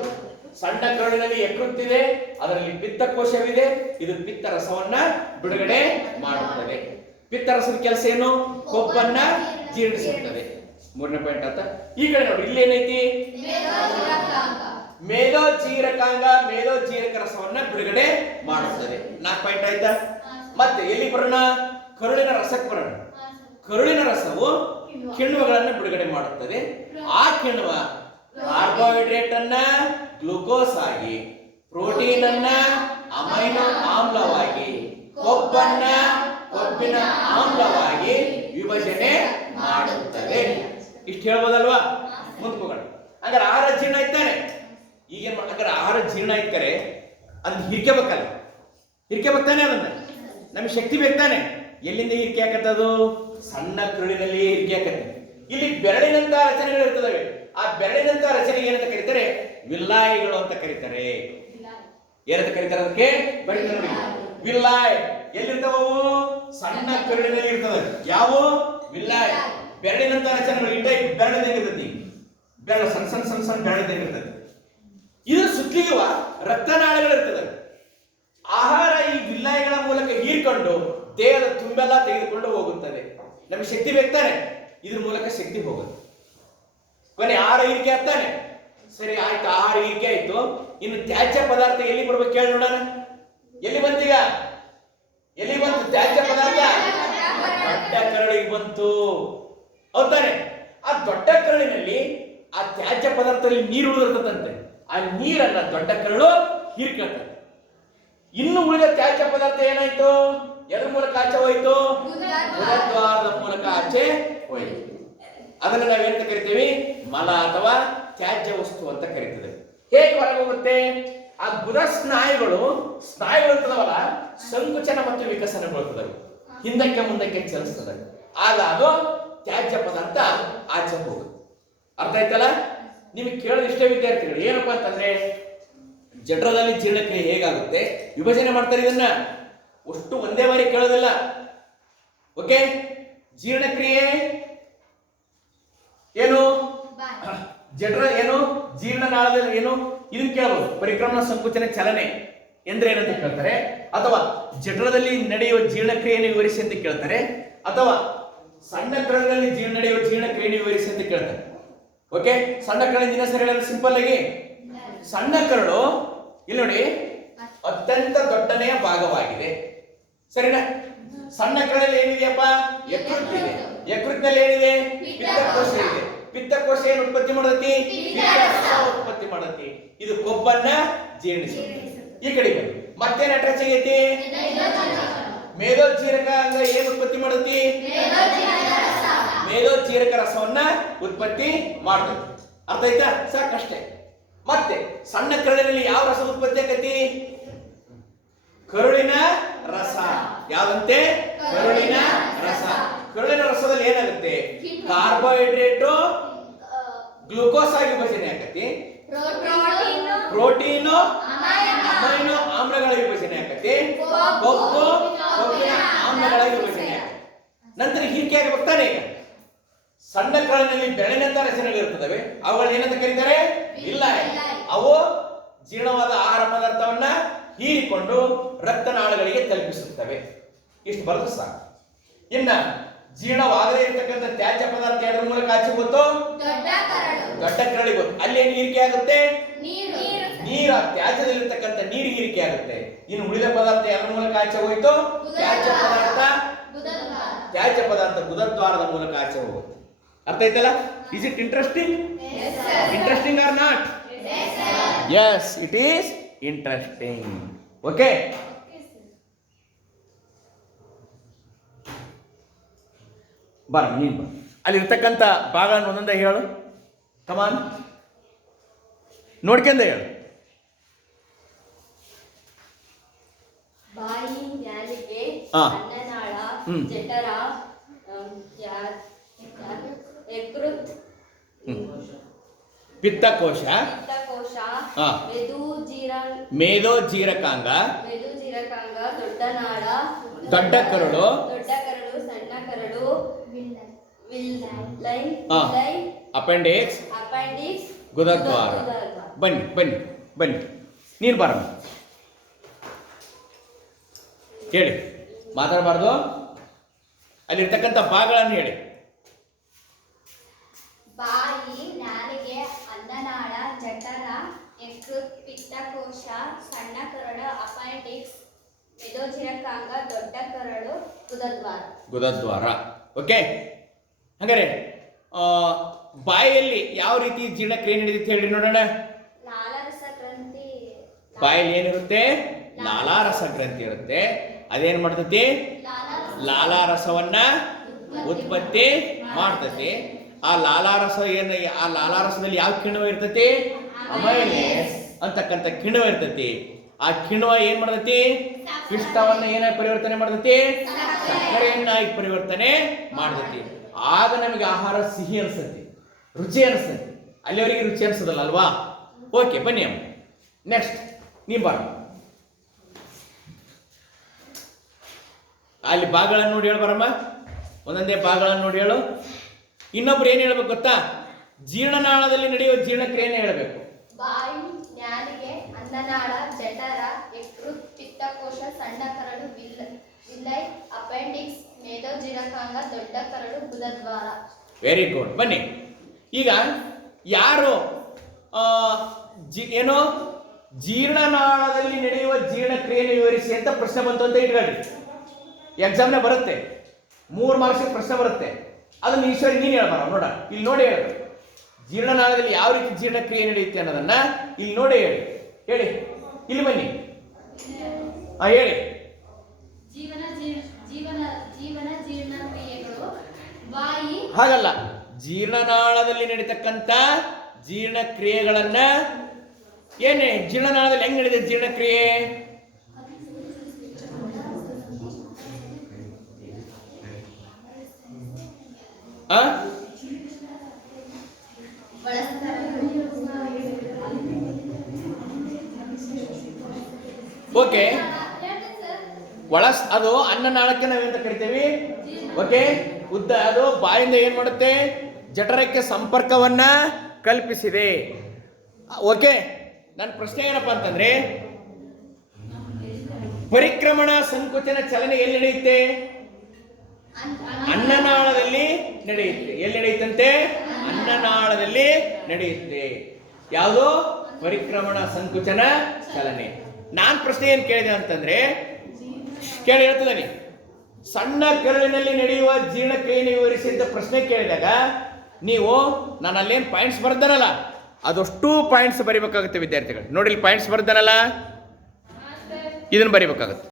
ಸಣ್ಣ ಕರುಳಿನಲ್ಲಿ ಯಕೃತ್ ಇದೆ, ಅದರಲ್ಲಿ ಪಿತ್ತಕೋಶವಿದೆ. ಇದು ಪಿತ್ತ ರಸವನ್ನ ಬಿಡುಗಡೆ ಮಾಡುತ್ತದೆ. ಪಿತ್ತರಸದ ಕೆಲಸ ಏನು? ಕೊಬ್ಬನ್ನ ಜೀರ್ಣಿಸುತ್ತದೆ. 3ನೇ ಪಾಯಿಂಟ್ ಆತ. ಈ ಕಡೆ ನೋಡಿ, ಇಲ್ಲಿ ಏನೈತಿ? ಮೇದೋಜೀರಕಾಂಗ ಮೇದೋಜೀರಕ ರಸವನ್ನ ಬಿಡುಗಡೆ ಮಾಡುತ್ತದೆ. 4 ಪಾಯಿಂಟ್ ಆಯ್ತಾ? ಮತ್ತೆ ಎಲ್ಲಿ ಬರೋಣ? ಕರುಳಿನ ರಸಕ್ಕೆ ಬರೋಣ. ಕರುಳಿನ ರಸವು ಕಿಣ್ವಗಳನ್ನು ಬಿಡುಗಡೆ ಮಾಡುತ್ತದೆ. ಆ ಕಿಣ್ವ ಕಾರ್ಬೋಹೈಡ್ರೇಟ್ ಅನ್ನ ಗ್ಲೂಕೋಸ್ ಆಗಿ, ಪ್ರೋಟೀನ್ ಅನ್ನ ಅಮೈನೋ ಆಮ್ಲವಾಗಿ, ಕೊಬ್ಬನ್ನ ಕೊಬ್ಬಿನ ಆಮ್ಲವಾಗಿ ವಿಭಜನೆ ಮಾಡುತ್ತದೆ. ಇಷ್ಟು ಹೇಳ್ಬೋದಲ್ವಾ? ಮುಂದ್ಕೋಗೋಣ. ಹಾಗಾದ್ರೆ ಆಹಾರ ಜೀರ್ಣ ಇರ್ತಾನೆ. ಈಗೇನ್ ಹಾಗಾದ್ರೆ ಆಹಾರ ಜೀರ್ಣ ಇರ್ತಾರೆ ಅಂತ ಹಿರ್ಕೆಬೇಕಲ್ಲ, ಹಿರ್ಕೆಬೇಕಾನೆ. ಅದನ್ನ ನಮಗೆ ಶಕ್ತಿ ಬೇಕಾನೆ. ಎಲ್ಲಿಂದ ಹಿರಿಕೆ ಹಾಕತ್ತದು? ಸಣ್ಣ ಕರುಳಿನಲ್ಲಿ ಹಿರಿಕೆ ಹಾಕತ್ತೆ. ಇಲ್ಲಿ ಬೆರಳಿನಂತ ರಚನೆಗಳು ಇರ್ತದವೆ. ಆ ಬೆರಳಿನಂತ ರಚನೆಗೆ ಏನಂತ ಕರೀತಾರೆ? ವಿಲ್ಲಾಯಿಗಳು ಅಂತ ಕರೀತಾರೆ. ಏನಂತ ಕರೀತಾರೆ ಅದಕ್ಕೆ? ಬರೀ ನೋಡಿ, ವಿಲ್ಲಾಯ್. ಎಲ್ಲಿರ್ತಾವು? ಸಣ್ಣ ಕರುಳಿನಲ್ಲಿ ಇರ್ತದೆ. ಯಾವ? ವಿಲ್ಲಾಯ್. ಬೆರಳಿನಂತ ರಚನೆಗಳು ಇಟ್ಟ ಬೆರಳಿದಂಗೆ ಇರ್ತದೆ. ಬೆರಳು ಸಣ್ಣ ಸಣ್ಣ ಸಣ್ಣ ಸಣ್ಣ ಬೆರಳಿದಂಗೆ ಇರ್ತದೆ. ಇದ್ರ ಸುತ್ತಲಿರುವ ರಕ್ತನಾಳಗಳು ಇರ್ತದೆ. ಆಹಾರ ಈ ವಿಲ್ಲಾಯಿಗಳ ಮೂಲಕ ಹೀರ್ಕೊಂಡು ದೇಹದ ತುಂಬೆಲ್ಲ ತೆಗೆದುಕೊಂಡು ಹೋಗುತ್ತದೆ. ನಮಗೆ ಶಕ್ತಿ ಬೇಕಾನೆ, ಇದ್ರ ಮೂಲಕ ಶಕ್ತಿ ಹೋಗುತ್ತೆ. ಕೊನೆ ಆಹಾರ ಹೀರಿಕೆ ಆಗ್ತಾನೆ. ಸರಿ ಆಯ್ತು, ಆಹಾರ ಹೀರಿಕೆ ಆಯ್ತು. ಇನ್ನು ತ್ಯಾಜ್ಯ ಪದಾರ್ಥ ಎಲ್ಲಿ ಬರ್ಬೇಕು ಕೇಳಿ ನೋಡೋಣ. ಎಲ್ಲಿ ಬಂತೀಗ? ಎಲ್ಲಿ ಬಂತು ತ್ಯಾಜ್ಯ ಪದಾರ್ಥ? ದೊಡ್ಡ ಕರಳಿಗೆ ಬಂತು. ಹೌದಾನೆ? ಆ ದೊಡ್ಡ ಕರಳಿನಲ್ಲಿ ಆ ತ್ಯಾಜ್ಯ ಪದಾರ್ಥದಲ್ಲಿ ನೀರು ಉಳಿದಿರ್ತದಂತೆ. ಆ ನೀರನ್ನ ದೊಡ್ಡ ಕರಳು ಹೀರ್ಕೊಳ್ತದೆ. ಇನ್ನು ಉಳಿದ ತ್ಯಾಜ್ಯ ಪದಾರ್ಥ ಏನಾಯ್ತು? ಎದ್ರ ಮೂಲಕ ಆಚೆ ಹೋಯ್ತು? ಗುದದ್ವಾರದ ಮೂಲಕ ಆಚೆ ಹೋಯ್ತು. ಅದನ್ನ ನಾವೇನಂತ ಕರಿತೀವಿ? ಮಲ ಅಥವಾ ತ್ಯಾಜ್ಯ ವಸ್ತು ಅಂತ ಕರಿತೇವೆ. ಹೇಗೆ ಹೊರಗೆ ಹೋಗುತ್ತೆ? ಆ ಗುದ ಸ್ನಾಯುಗಳು ಇರ್ತದವಲ್ಲ, ಸಂಕುಚನ ಮತ್ತು ವಿಕಸನಗೊಳ್ತದವೆ, ಹಿಂದಕ್ಕೆ ಮುಂದಕ್ಕೆ ಚಲಿಸ್ತದೆ. ಆಗ ಅದು ತ್ಯಾಜ್ಯ ಪದಾರ್ಥ ಆಚೆ ಹೋಗುತ್ತೆ. ಅರ್ಥ ಆಯ್ತಲ್ಲ? ನಿಮಗೆ ಕೇಳೋದು ಇಷ್ಟೇ ವಿದ್ಯಾರ್ಥಿಗಳು, ಏನಪ್ಪಾ ಅಂತಂದ್ರೆ ಜಠರದಲ್ಲಿ ಜೀರ್ಣಕ್ರಿಯೆ ಹೇಗಾಗುತ್ತೆ, ವಿಭಜನೆ ಮಾಡ್ತಾರೆ ಇದನ್ನ, ಅಷ್ಟು ಒಂದೇ ಬಾರಿ ಕೇಳೋದಿಲ್ಲ. ಓಕೆ, ಜೀರ್ಣಕ್ರಿಯೆ ಏನು, ಜಠರ ಏನು, ಜೀರ್ಣನಾಳದಲ್ಲಿ ಏನು, ಇದನ್ನ ಕೇಳಬಹುದು. ಪರಿಕ್ರಮಣ ಸಂಕುಚನ ಚಲನೆ ಎಂದ್ರೆ ಏನಂತ ಕೇಳ್ತಾರೆ, ಅಥವಾ ಜಠರದಲ್ಲಿ ನಡೆಯುವ ಜೀರ್ಣಕ್ರಿಯೆಯನ್ನು ವಿವರಿಸಿ ಅಂತ ಕೇಳ್ತಾರೆ, ಅಥವಾ ಸಣ್ಣ ಕರಳಲ್ಲಿ ನಡೆಯುವ ಜೀರ್ಣಕ್ರಿಯೆಯನ್ನು ವಿವರಿಸಿ ಅಂತ ಕೇಳ್ತಾರೆ. ಓಕೆ, ಸಣ್ಣ ಕರಳಿನ ದಿನಸರಿಗಳಲ್ಲಿ ಸಿಂಪಲ್ ಆಗಿ, ಸಣ್ಣ ಕರಳು ಇಲ್ಲಿ ನೋಡಿ ಅತ್ಯಂತ ದೊಡ್ಡನೆಯ ಭಾಗವಾಗಿದೆ, ಸರಿನಾ? ಸಣ್ಣ ಕರಳಲ್ಲಿ ಏನಿದೆಯಪ್ಪ? ಯಕೃತ್ ಇದೆ. ಯಕೃತ್ನಲ್ಲಿ ಏನಿದೆ? ಪಿತ್ತಕೋಶ ಇದೆ. ಪಿತ್ತಕೋಶ ಏನು ಉತ್ಪತ್ತಿ ಮಾಡತಿ? ಉತ್ಪತ್ತಿ ಮಾಡತಿ. ಇದು ಕೊಬ್ಬನ್ನ ಜೀರ್ಣಿಸಿ. ಈ ಕಡೆ ಮತ್ತೇನು ಅಟ್ಯಾಚ್ ಆಗೈತಿ? ಮೇದೋಜ್ಜೀರಕ ಅಂಗ ಏನು ಉತ್ಪತ್ತಿ ಮಾಡತಿ? ಮೇದೋಜ್ಜೀರಕ ರಸವನ್ನ ಉತ್ಪತ್ತಿ ಮಾಡ್ತದೆ. ಅರ್ಥ ಆಯ್ತಾ? ಸಾಕಷ್ಟೇ. ಮತ್ತೆ ಸಣ್ಣ ಕರಳಿನಲ್ಲಿ ಯಾವ ರಸ ಉತ್ಪತ್ತಿ ಆಗತಿ? ಕರುಳಿನ ರಸ. ಯಾವಂತೆ? ಕರುಳಿನ ರಸ. ಕರುಳಿನ ರಸದಲ್ಲಿ ಏನಾಗುತ್ತೆ? ಕಾರ್ಬೋಹೈಡ್ರೇಟು ಗ್ಲೂಕೋಸ್ ಆಗಿ ವಿಭಜನೆ ಆಗತಿ, ಪ್ರೋಟೀನು ಅಮೈನೋ ಆಮ್ಲಗಳ ವಿಭಜನೆ ಆಗತಿ, ಕೊಬ್ಬು ಕೊಬ್ಬಿನ ಆಮ್ಲಗಳ ವಿಭಜನೆ ಆಗತಿ. ನಂತರ ಹೀರಿಕೆ ಆಗಿ ಬರ್ತಾನೆ. ಈಗ ಸಣ್ಣ ಕರಳಿನಲ್ಲಿ ಬೆಳೆನಂತ ರಚನೆಗಳಿರ್ತವೆ, ಅವುಗಳನ್ನ ಏನಂತ ಕರೀತಾರೆ? ಇಲ್ಲ. ಅವು ಜೀರ್ಣವಾದ ಆಹಾರ ಪದಾರ್ಥವನ್ನ ಹೀರಿಕೊಂಡು ರಕ್ತನಾಳಗಳಿಗೆ ತಲುಪಿಸುತ್ತವೆ. ಇಷ್ಟು ಬರೆದು ಸಾಕು. ಇನ್ನ ಜೀರ್ಣವಾಗದೇ ಇರತಕ್ಕಂಥ ತ್ಯಾಜ್ಯ ಪದಾರ್ಥ ಯಾವ್ದ್ರ ಮೂಲಕ ಆಚೆ ಗೊತ್ತು? ದೊಡ್ಡ ಕರಳಿಗೆ ಗೊತ್ತು. ಅಲ್ಲಿ ಏನು ಹೀರಿಕೆ ಆಗುತ್ತೆ? ನೀರ ತ್ಯಾಜ್ಯದಲ್ಲಿರ್ತಕ್ಕಂಥ ನೀರು ಹೀರಿಕೆ ಆಗುತ್ತೆ. ಇನ್ನು ಉಳಿದ ಪದಾರ್ಥ ಯಾವ್ದ್ರ ಮೂಲಕ ಆಚೆ ಹೋಯ್ತು? ತ್ಯಾಜ್ಯ ಪದಾರ್ಥ ಗುದದ್ವಾರದ ಮೂಲಕ ಆಚೆ ಹೋಗುತ್ತೆ. ಅರ್ಥ ಆಯ್ತಲ್ಲ? Is it interesting? Interesting or not? Yes, it is interesting. Okay, ಬರ ನೀನು ಅಲ್ಲಿರ್ತಕ್ಕಂಥ ಭಾಗಗಳನ್ನು ಒಂದೊಂದೇ ಹೇಳು. ಕಮಾನ್, ನೋಡ್ಕೊಂಡ ಹೇಳು. ಬಾಯಿ, ನಾಲಿಗೆ, ಅನ್ನನಾಳ, ಜಠರ, ಯಕೃತ್, ಪಿತ್ತಕೋಶ, ಮೇದೋಜೀರಕಾಂಗ, ದೊಡ್ಡ ನಾಳ, ದೊಡ್ಡ ಕರಳು, ಸಣ್ಣ ಕರಳು, ಅಪೆಂಡಿಕ್ಸ್, ಗುದದ್ವಾರ. ಬನ್ನಿ ಬನ್ನಿ ಬನ್ನಿ, ನೀನು ಬರ ಹೇಳಿ, ಮಾತಾಡಬಾರ್ದು. ಅಲ್ಲಿರ್ತಕ್ಕಂಥ ಭಾಗಗಳನ್ನು ಹೇಳಿ. ಬಾಯಿ, ನಾಲಿಗೆ, ಅನ್ನನಾಳ, ಜಠರ, ಯಕೃತ್, ಪಿತ್ತಕೋಶ, ಸಣ್ಣ ಕರಳು, ಅಪೆಂಡಿಕ್ಸ್, ಮೇದೋಜೀರಕಾಂಗ, ದೊಡ್ಡ ಕರಳು, ಗುದದ್ವಾರ. ಓಕೆ, ಹಾಗಾದ್ರೆ ಬಾಯಿಯಲ್ಲಿ ಯಾವ ರೀತಿ ಜೀರ್ಣಕ್ರಿಯೆ ನಡೆಯುತ್ತೆ ಹೇಳಿ ನೋಡೋಣ. ಲಾಲಾರಸ ಗ್ರಂಥಿ. ಬಾಯಲ್ಲಿ ಏನಿರುತ್ತೆ? ಲಾಲಾರಸ ಗ್ರಂಥಿ ಇರುತ್ತೆ. ಅದೇನ್ ಮಾಡ್ತತಿ? ಲಾಲಾರಸವನ್ನ ಉತ್ಪತ್ತಿ ಮಾಡ್ತತಿ. ಆ ಲಾಲಾರಸ ಏನು? ಆ ಲಾಲಾರಸದಲ್ಲಿ ಯಾವ ಕಿಣ್ವ ಇರ್ತತಿ? ಅಮೈಲೇಸ್ ಅಂತಕ್ಕಂಥ ಕಿಣ್ವ ಇರ್ತತಿ. ಆ ಕಿಣ್ವ ಏನ್ ಮಾಡ್ತತಿ? ಪಿಷ್ಟವನ್ನ ಏನಾಗಿ ಪರಿವರ್ತನೆ ಮಾಡ್ತತಿ? ಸಕ್ಕರೆಯನ್ನಾಗಿ ಪರಿವರ್ತನೆ ಮಾಡ್ತತಿ. ಆಗ ನಮಗೆ ಆಹಾರ ಸಿಹಿ ಅನ್ಸತಿ, ರುಚಿ ಅನಿಸ್ತತಿ. ಅಲ್ಲಿವರೆಗೆ ರುಚಿ ಅನ್ಸದಲ್ಲ ಅಲ್ವಾ? ಓಕೆ, ಬನ್ನಿ ಅಮ್ಮ. ನೆಕ್ಸ್ಟ್ ನೀ ಬರ. ಅಲ್ಲಿ ಭಾಗಗಳನ್ನು ನೋಡಿ ಹೇಳು ಬರಮ್ಮ. ಒಂದೊಂದೇ ಭಾಗಗಳನ್ನು ನೋಡಿ ಹೇಳು. ಇನ್ನೊಬ್ರು ಏನ್ ಹೇಳ್ಬೇಕು ಗೊತ್ತಾ? ಜೀರ್ಣನಾಳದಲ್ಲಿ ನಡೆಯುವ ಜೀರ್ಣಕ್ರಿಯೆನೇ ಹೇಳಬೇಕು. ಬಾಯಿ, ನಾಲಿಗೆ, ಅನ್ನನಾಳ, ಜಠರ, ಯಕೃತ್, ಪಿತ್ತಕೋಶ, ಸಣ್ಣ ಕರಳು, ವಿಲ್ಲೈ, ಅಪೆಂಡಿಕ್ಸ್, ಮೇದೋಜೀರಕಾಂಗ, ದೊಡ್ಡ ಕರಳು, ಗುದದ್ವಾರ. Very good. ಬನ್ನಿ. ಈಗ ಯಾರು ಏನೋ ಜೀರ್ಣನಾಳದಲ್ಲಿ ನಡೆಯುವ ಜೀರ್ಣಕ್ರಿಯೆಯನ್ನು ವಿವರಿಸಿ ಅಂತ ಪ್ರಶ್ನೆ ಬಂತು ಅಂತ ಇಟ್ಕೊಳ್ಳಿ. ಎಕ್ಸಾಮ್ನೇ ಬರುತ್ತೆ, 3 ಮಾರ್ಕ್ಸ್ ಪ್ರಶ್ನೆ ಬರುತ್ತೆ. ಅದನ್ನ ಈಶ್ವರಿ ನೀನು ಹೇಳ್ಬಾರ. ನೋಡ, ಇಲ್ಲಿ ನೋಡಿ ಹೇಳು. ಜೀರ್ಣನಾಳದಲ್ಲಿ ಯಾವ ರೀತಿ ಜೀರ್ಣಕ್ರಿಯೆ ನಡೆಯುತ್ತೆ ಅನ್ನೋದನ್ನ ಇಲ್ಲಿ ನೋಡಿ ಹೇಳಿ. ಹೇಳಿ, ಇಲ್ಲಿ ಬನ್ನಿ. ಹೇಳಿ. ಜೀವನ ಜೀರ್ಣಕ್ರಿಯೆಗಳು ಬಾಯಿ. ಹಾಗಲ್ಲ, ಜೀರ್ಣನಾಳದಲ್ಲಿ ನಡೀತಕ್ಕಂಥ ಜೀರ್ಣಕ್ರಿಯೆಗಳನ್ನ ಏನೇ ಜೀರ್ಣನಾಳದಲ್ಲಿ ಹೆಂಗ್ ನಡೀತದೆ ಜೀರ್ಣಕ್ರಿಯೆ? ಆ ಓಕೆ, ಅದು ಅನ್ನನಾಳಕ್ಕೆ ನಾವೆಂತ ಕರಿತೇವೆ. ಓಕೆ, ಉದ್ದ ಅದು ಬಾಯಿಂದ ಏನ್ ಮಾಡುತ್ತೆ? ಜಠರಕ್ಕೆ ಸಂಪರ್ಕವನ್ನ ಕಲ್ಪಿಸಿದೆ. ಓಕೆ, ನನ್ನ ಪ್ರಶ್ನೆ ಏನಪ್ಪಾ ಅಂತಂದ್ರೆ, ಪರಿಕ್ರಮಣ ಸಂಕುಚನ ಚಲನೆ ಎಲ್ಲಿ ನಡೆಯುತ್ತೆ? ಅನ್ನನಾಳದಲ್ಲಿ ನಡೆಯುತ್ತೆ. ಎಲ್ಲಿ ನಡೆಯುತ್ತಂತೆ? ಅನ್ನನಾಳದಲ್ಲಿ ನಡೆಯುತ್ತೆ. ಯಾವುದು? ಪರಿಕ್ರಮಣ ಸಂಕುಚನ ಚಲನೆ. ನಾನ್ ಪ್ರಶ್ನೆ ಏನ್ ಕೇಳಿದೆ ಅಂತಂದ್ರೆ, ಕೇಳಿ ಹೇಳ್ತಿದ್ದಾನೆ, ಸಣ್ಣ ಕರುಳಿನಲ್ಲಿ ನಡೆಯುವ ಜೀರ್ಣಕ್ರಿಯೆಯನ್ನು ವಿವರಿಸಿ ಅಂತ ಪ್ರಶ್ನೆ ಕೇಳಿದಾಗ ನೀವು ನಾನು ಅಲ್ಲೇನು ಪಾಯಿಂಟ್ಸ್ ಬರ್ದಾನಲ್ಲ ಅದಷ್ಟು ಪಾಯಿಂಟ್ಸ್ ಬರಿಬೇಕಾಗುತ್ತೆ ವಿದ್ಯಾರ್ಥಿಗಳು. ನೋಡಿ, ಪಾಯಿಂಟ್ಸ್ ಬರ್ದಾನಲ್ಲ ಇದನ್ನು ಬರಿಬೇಕಾಗುತ್ತೆ.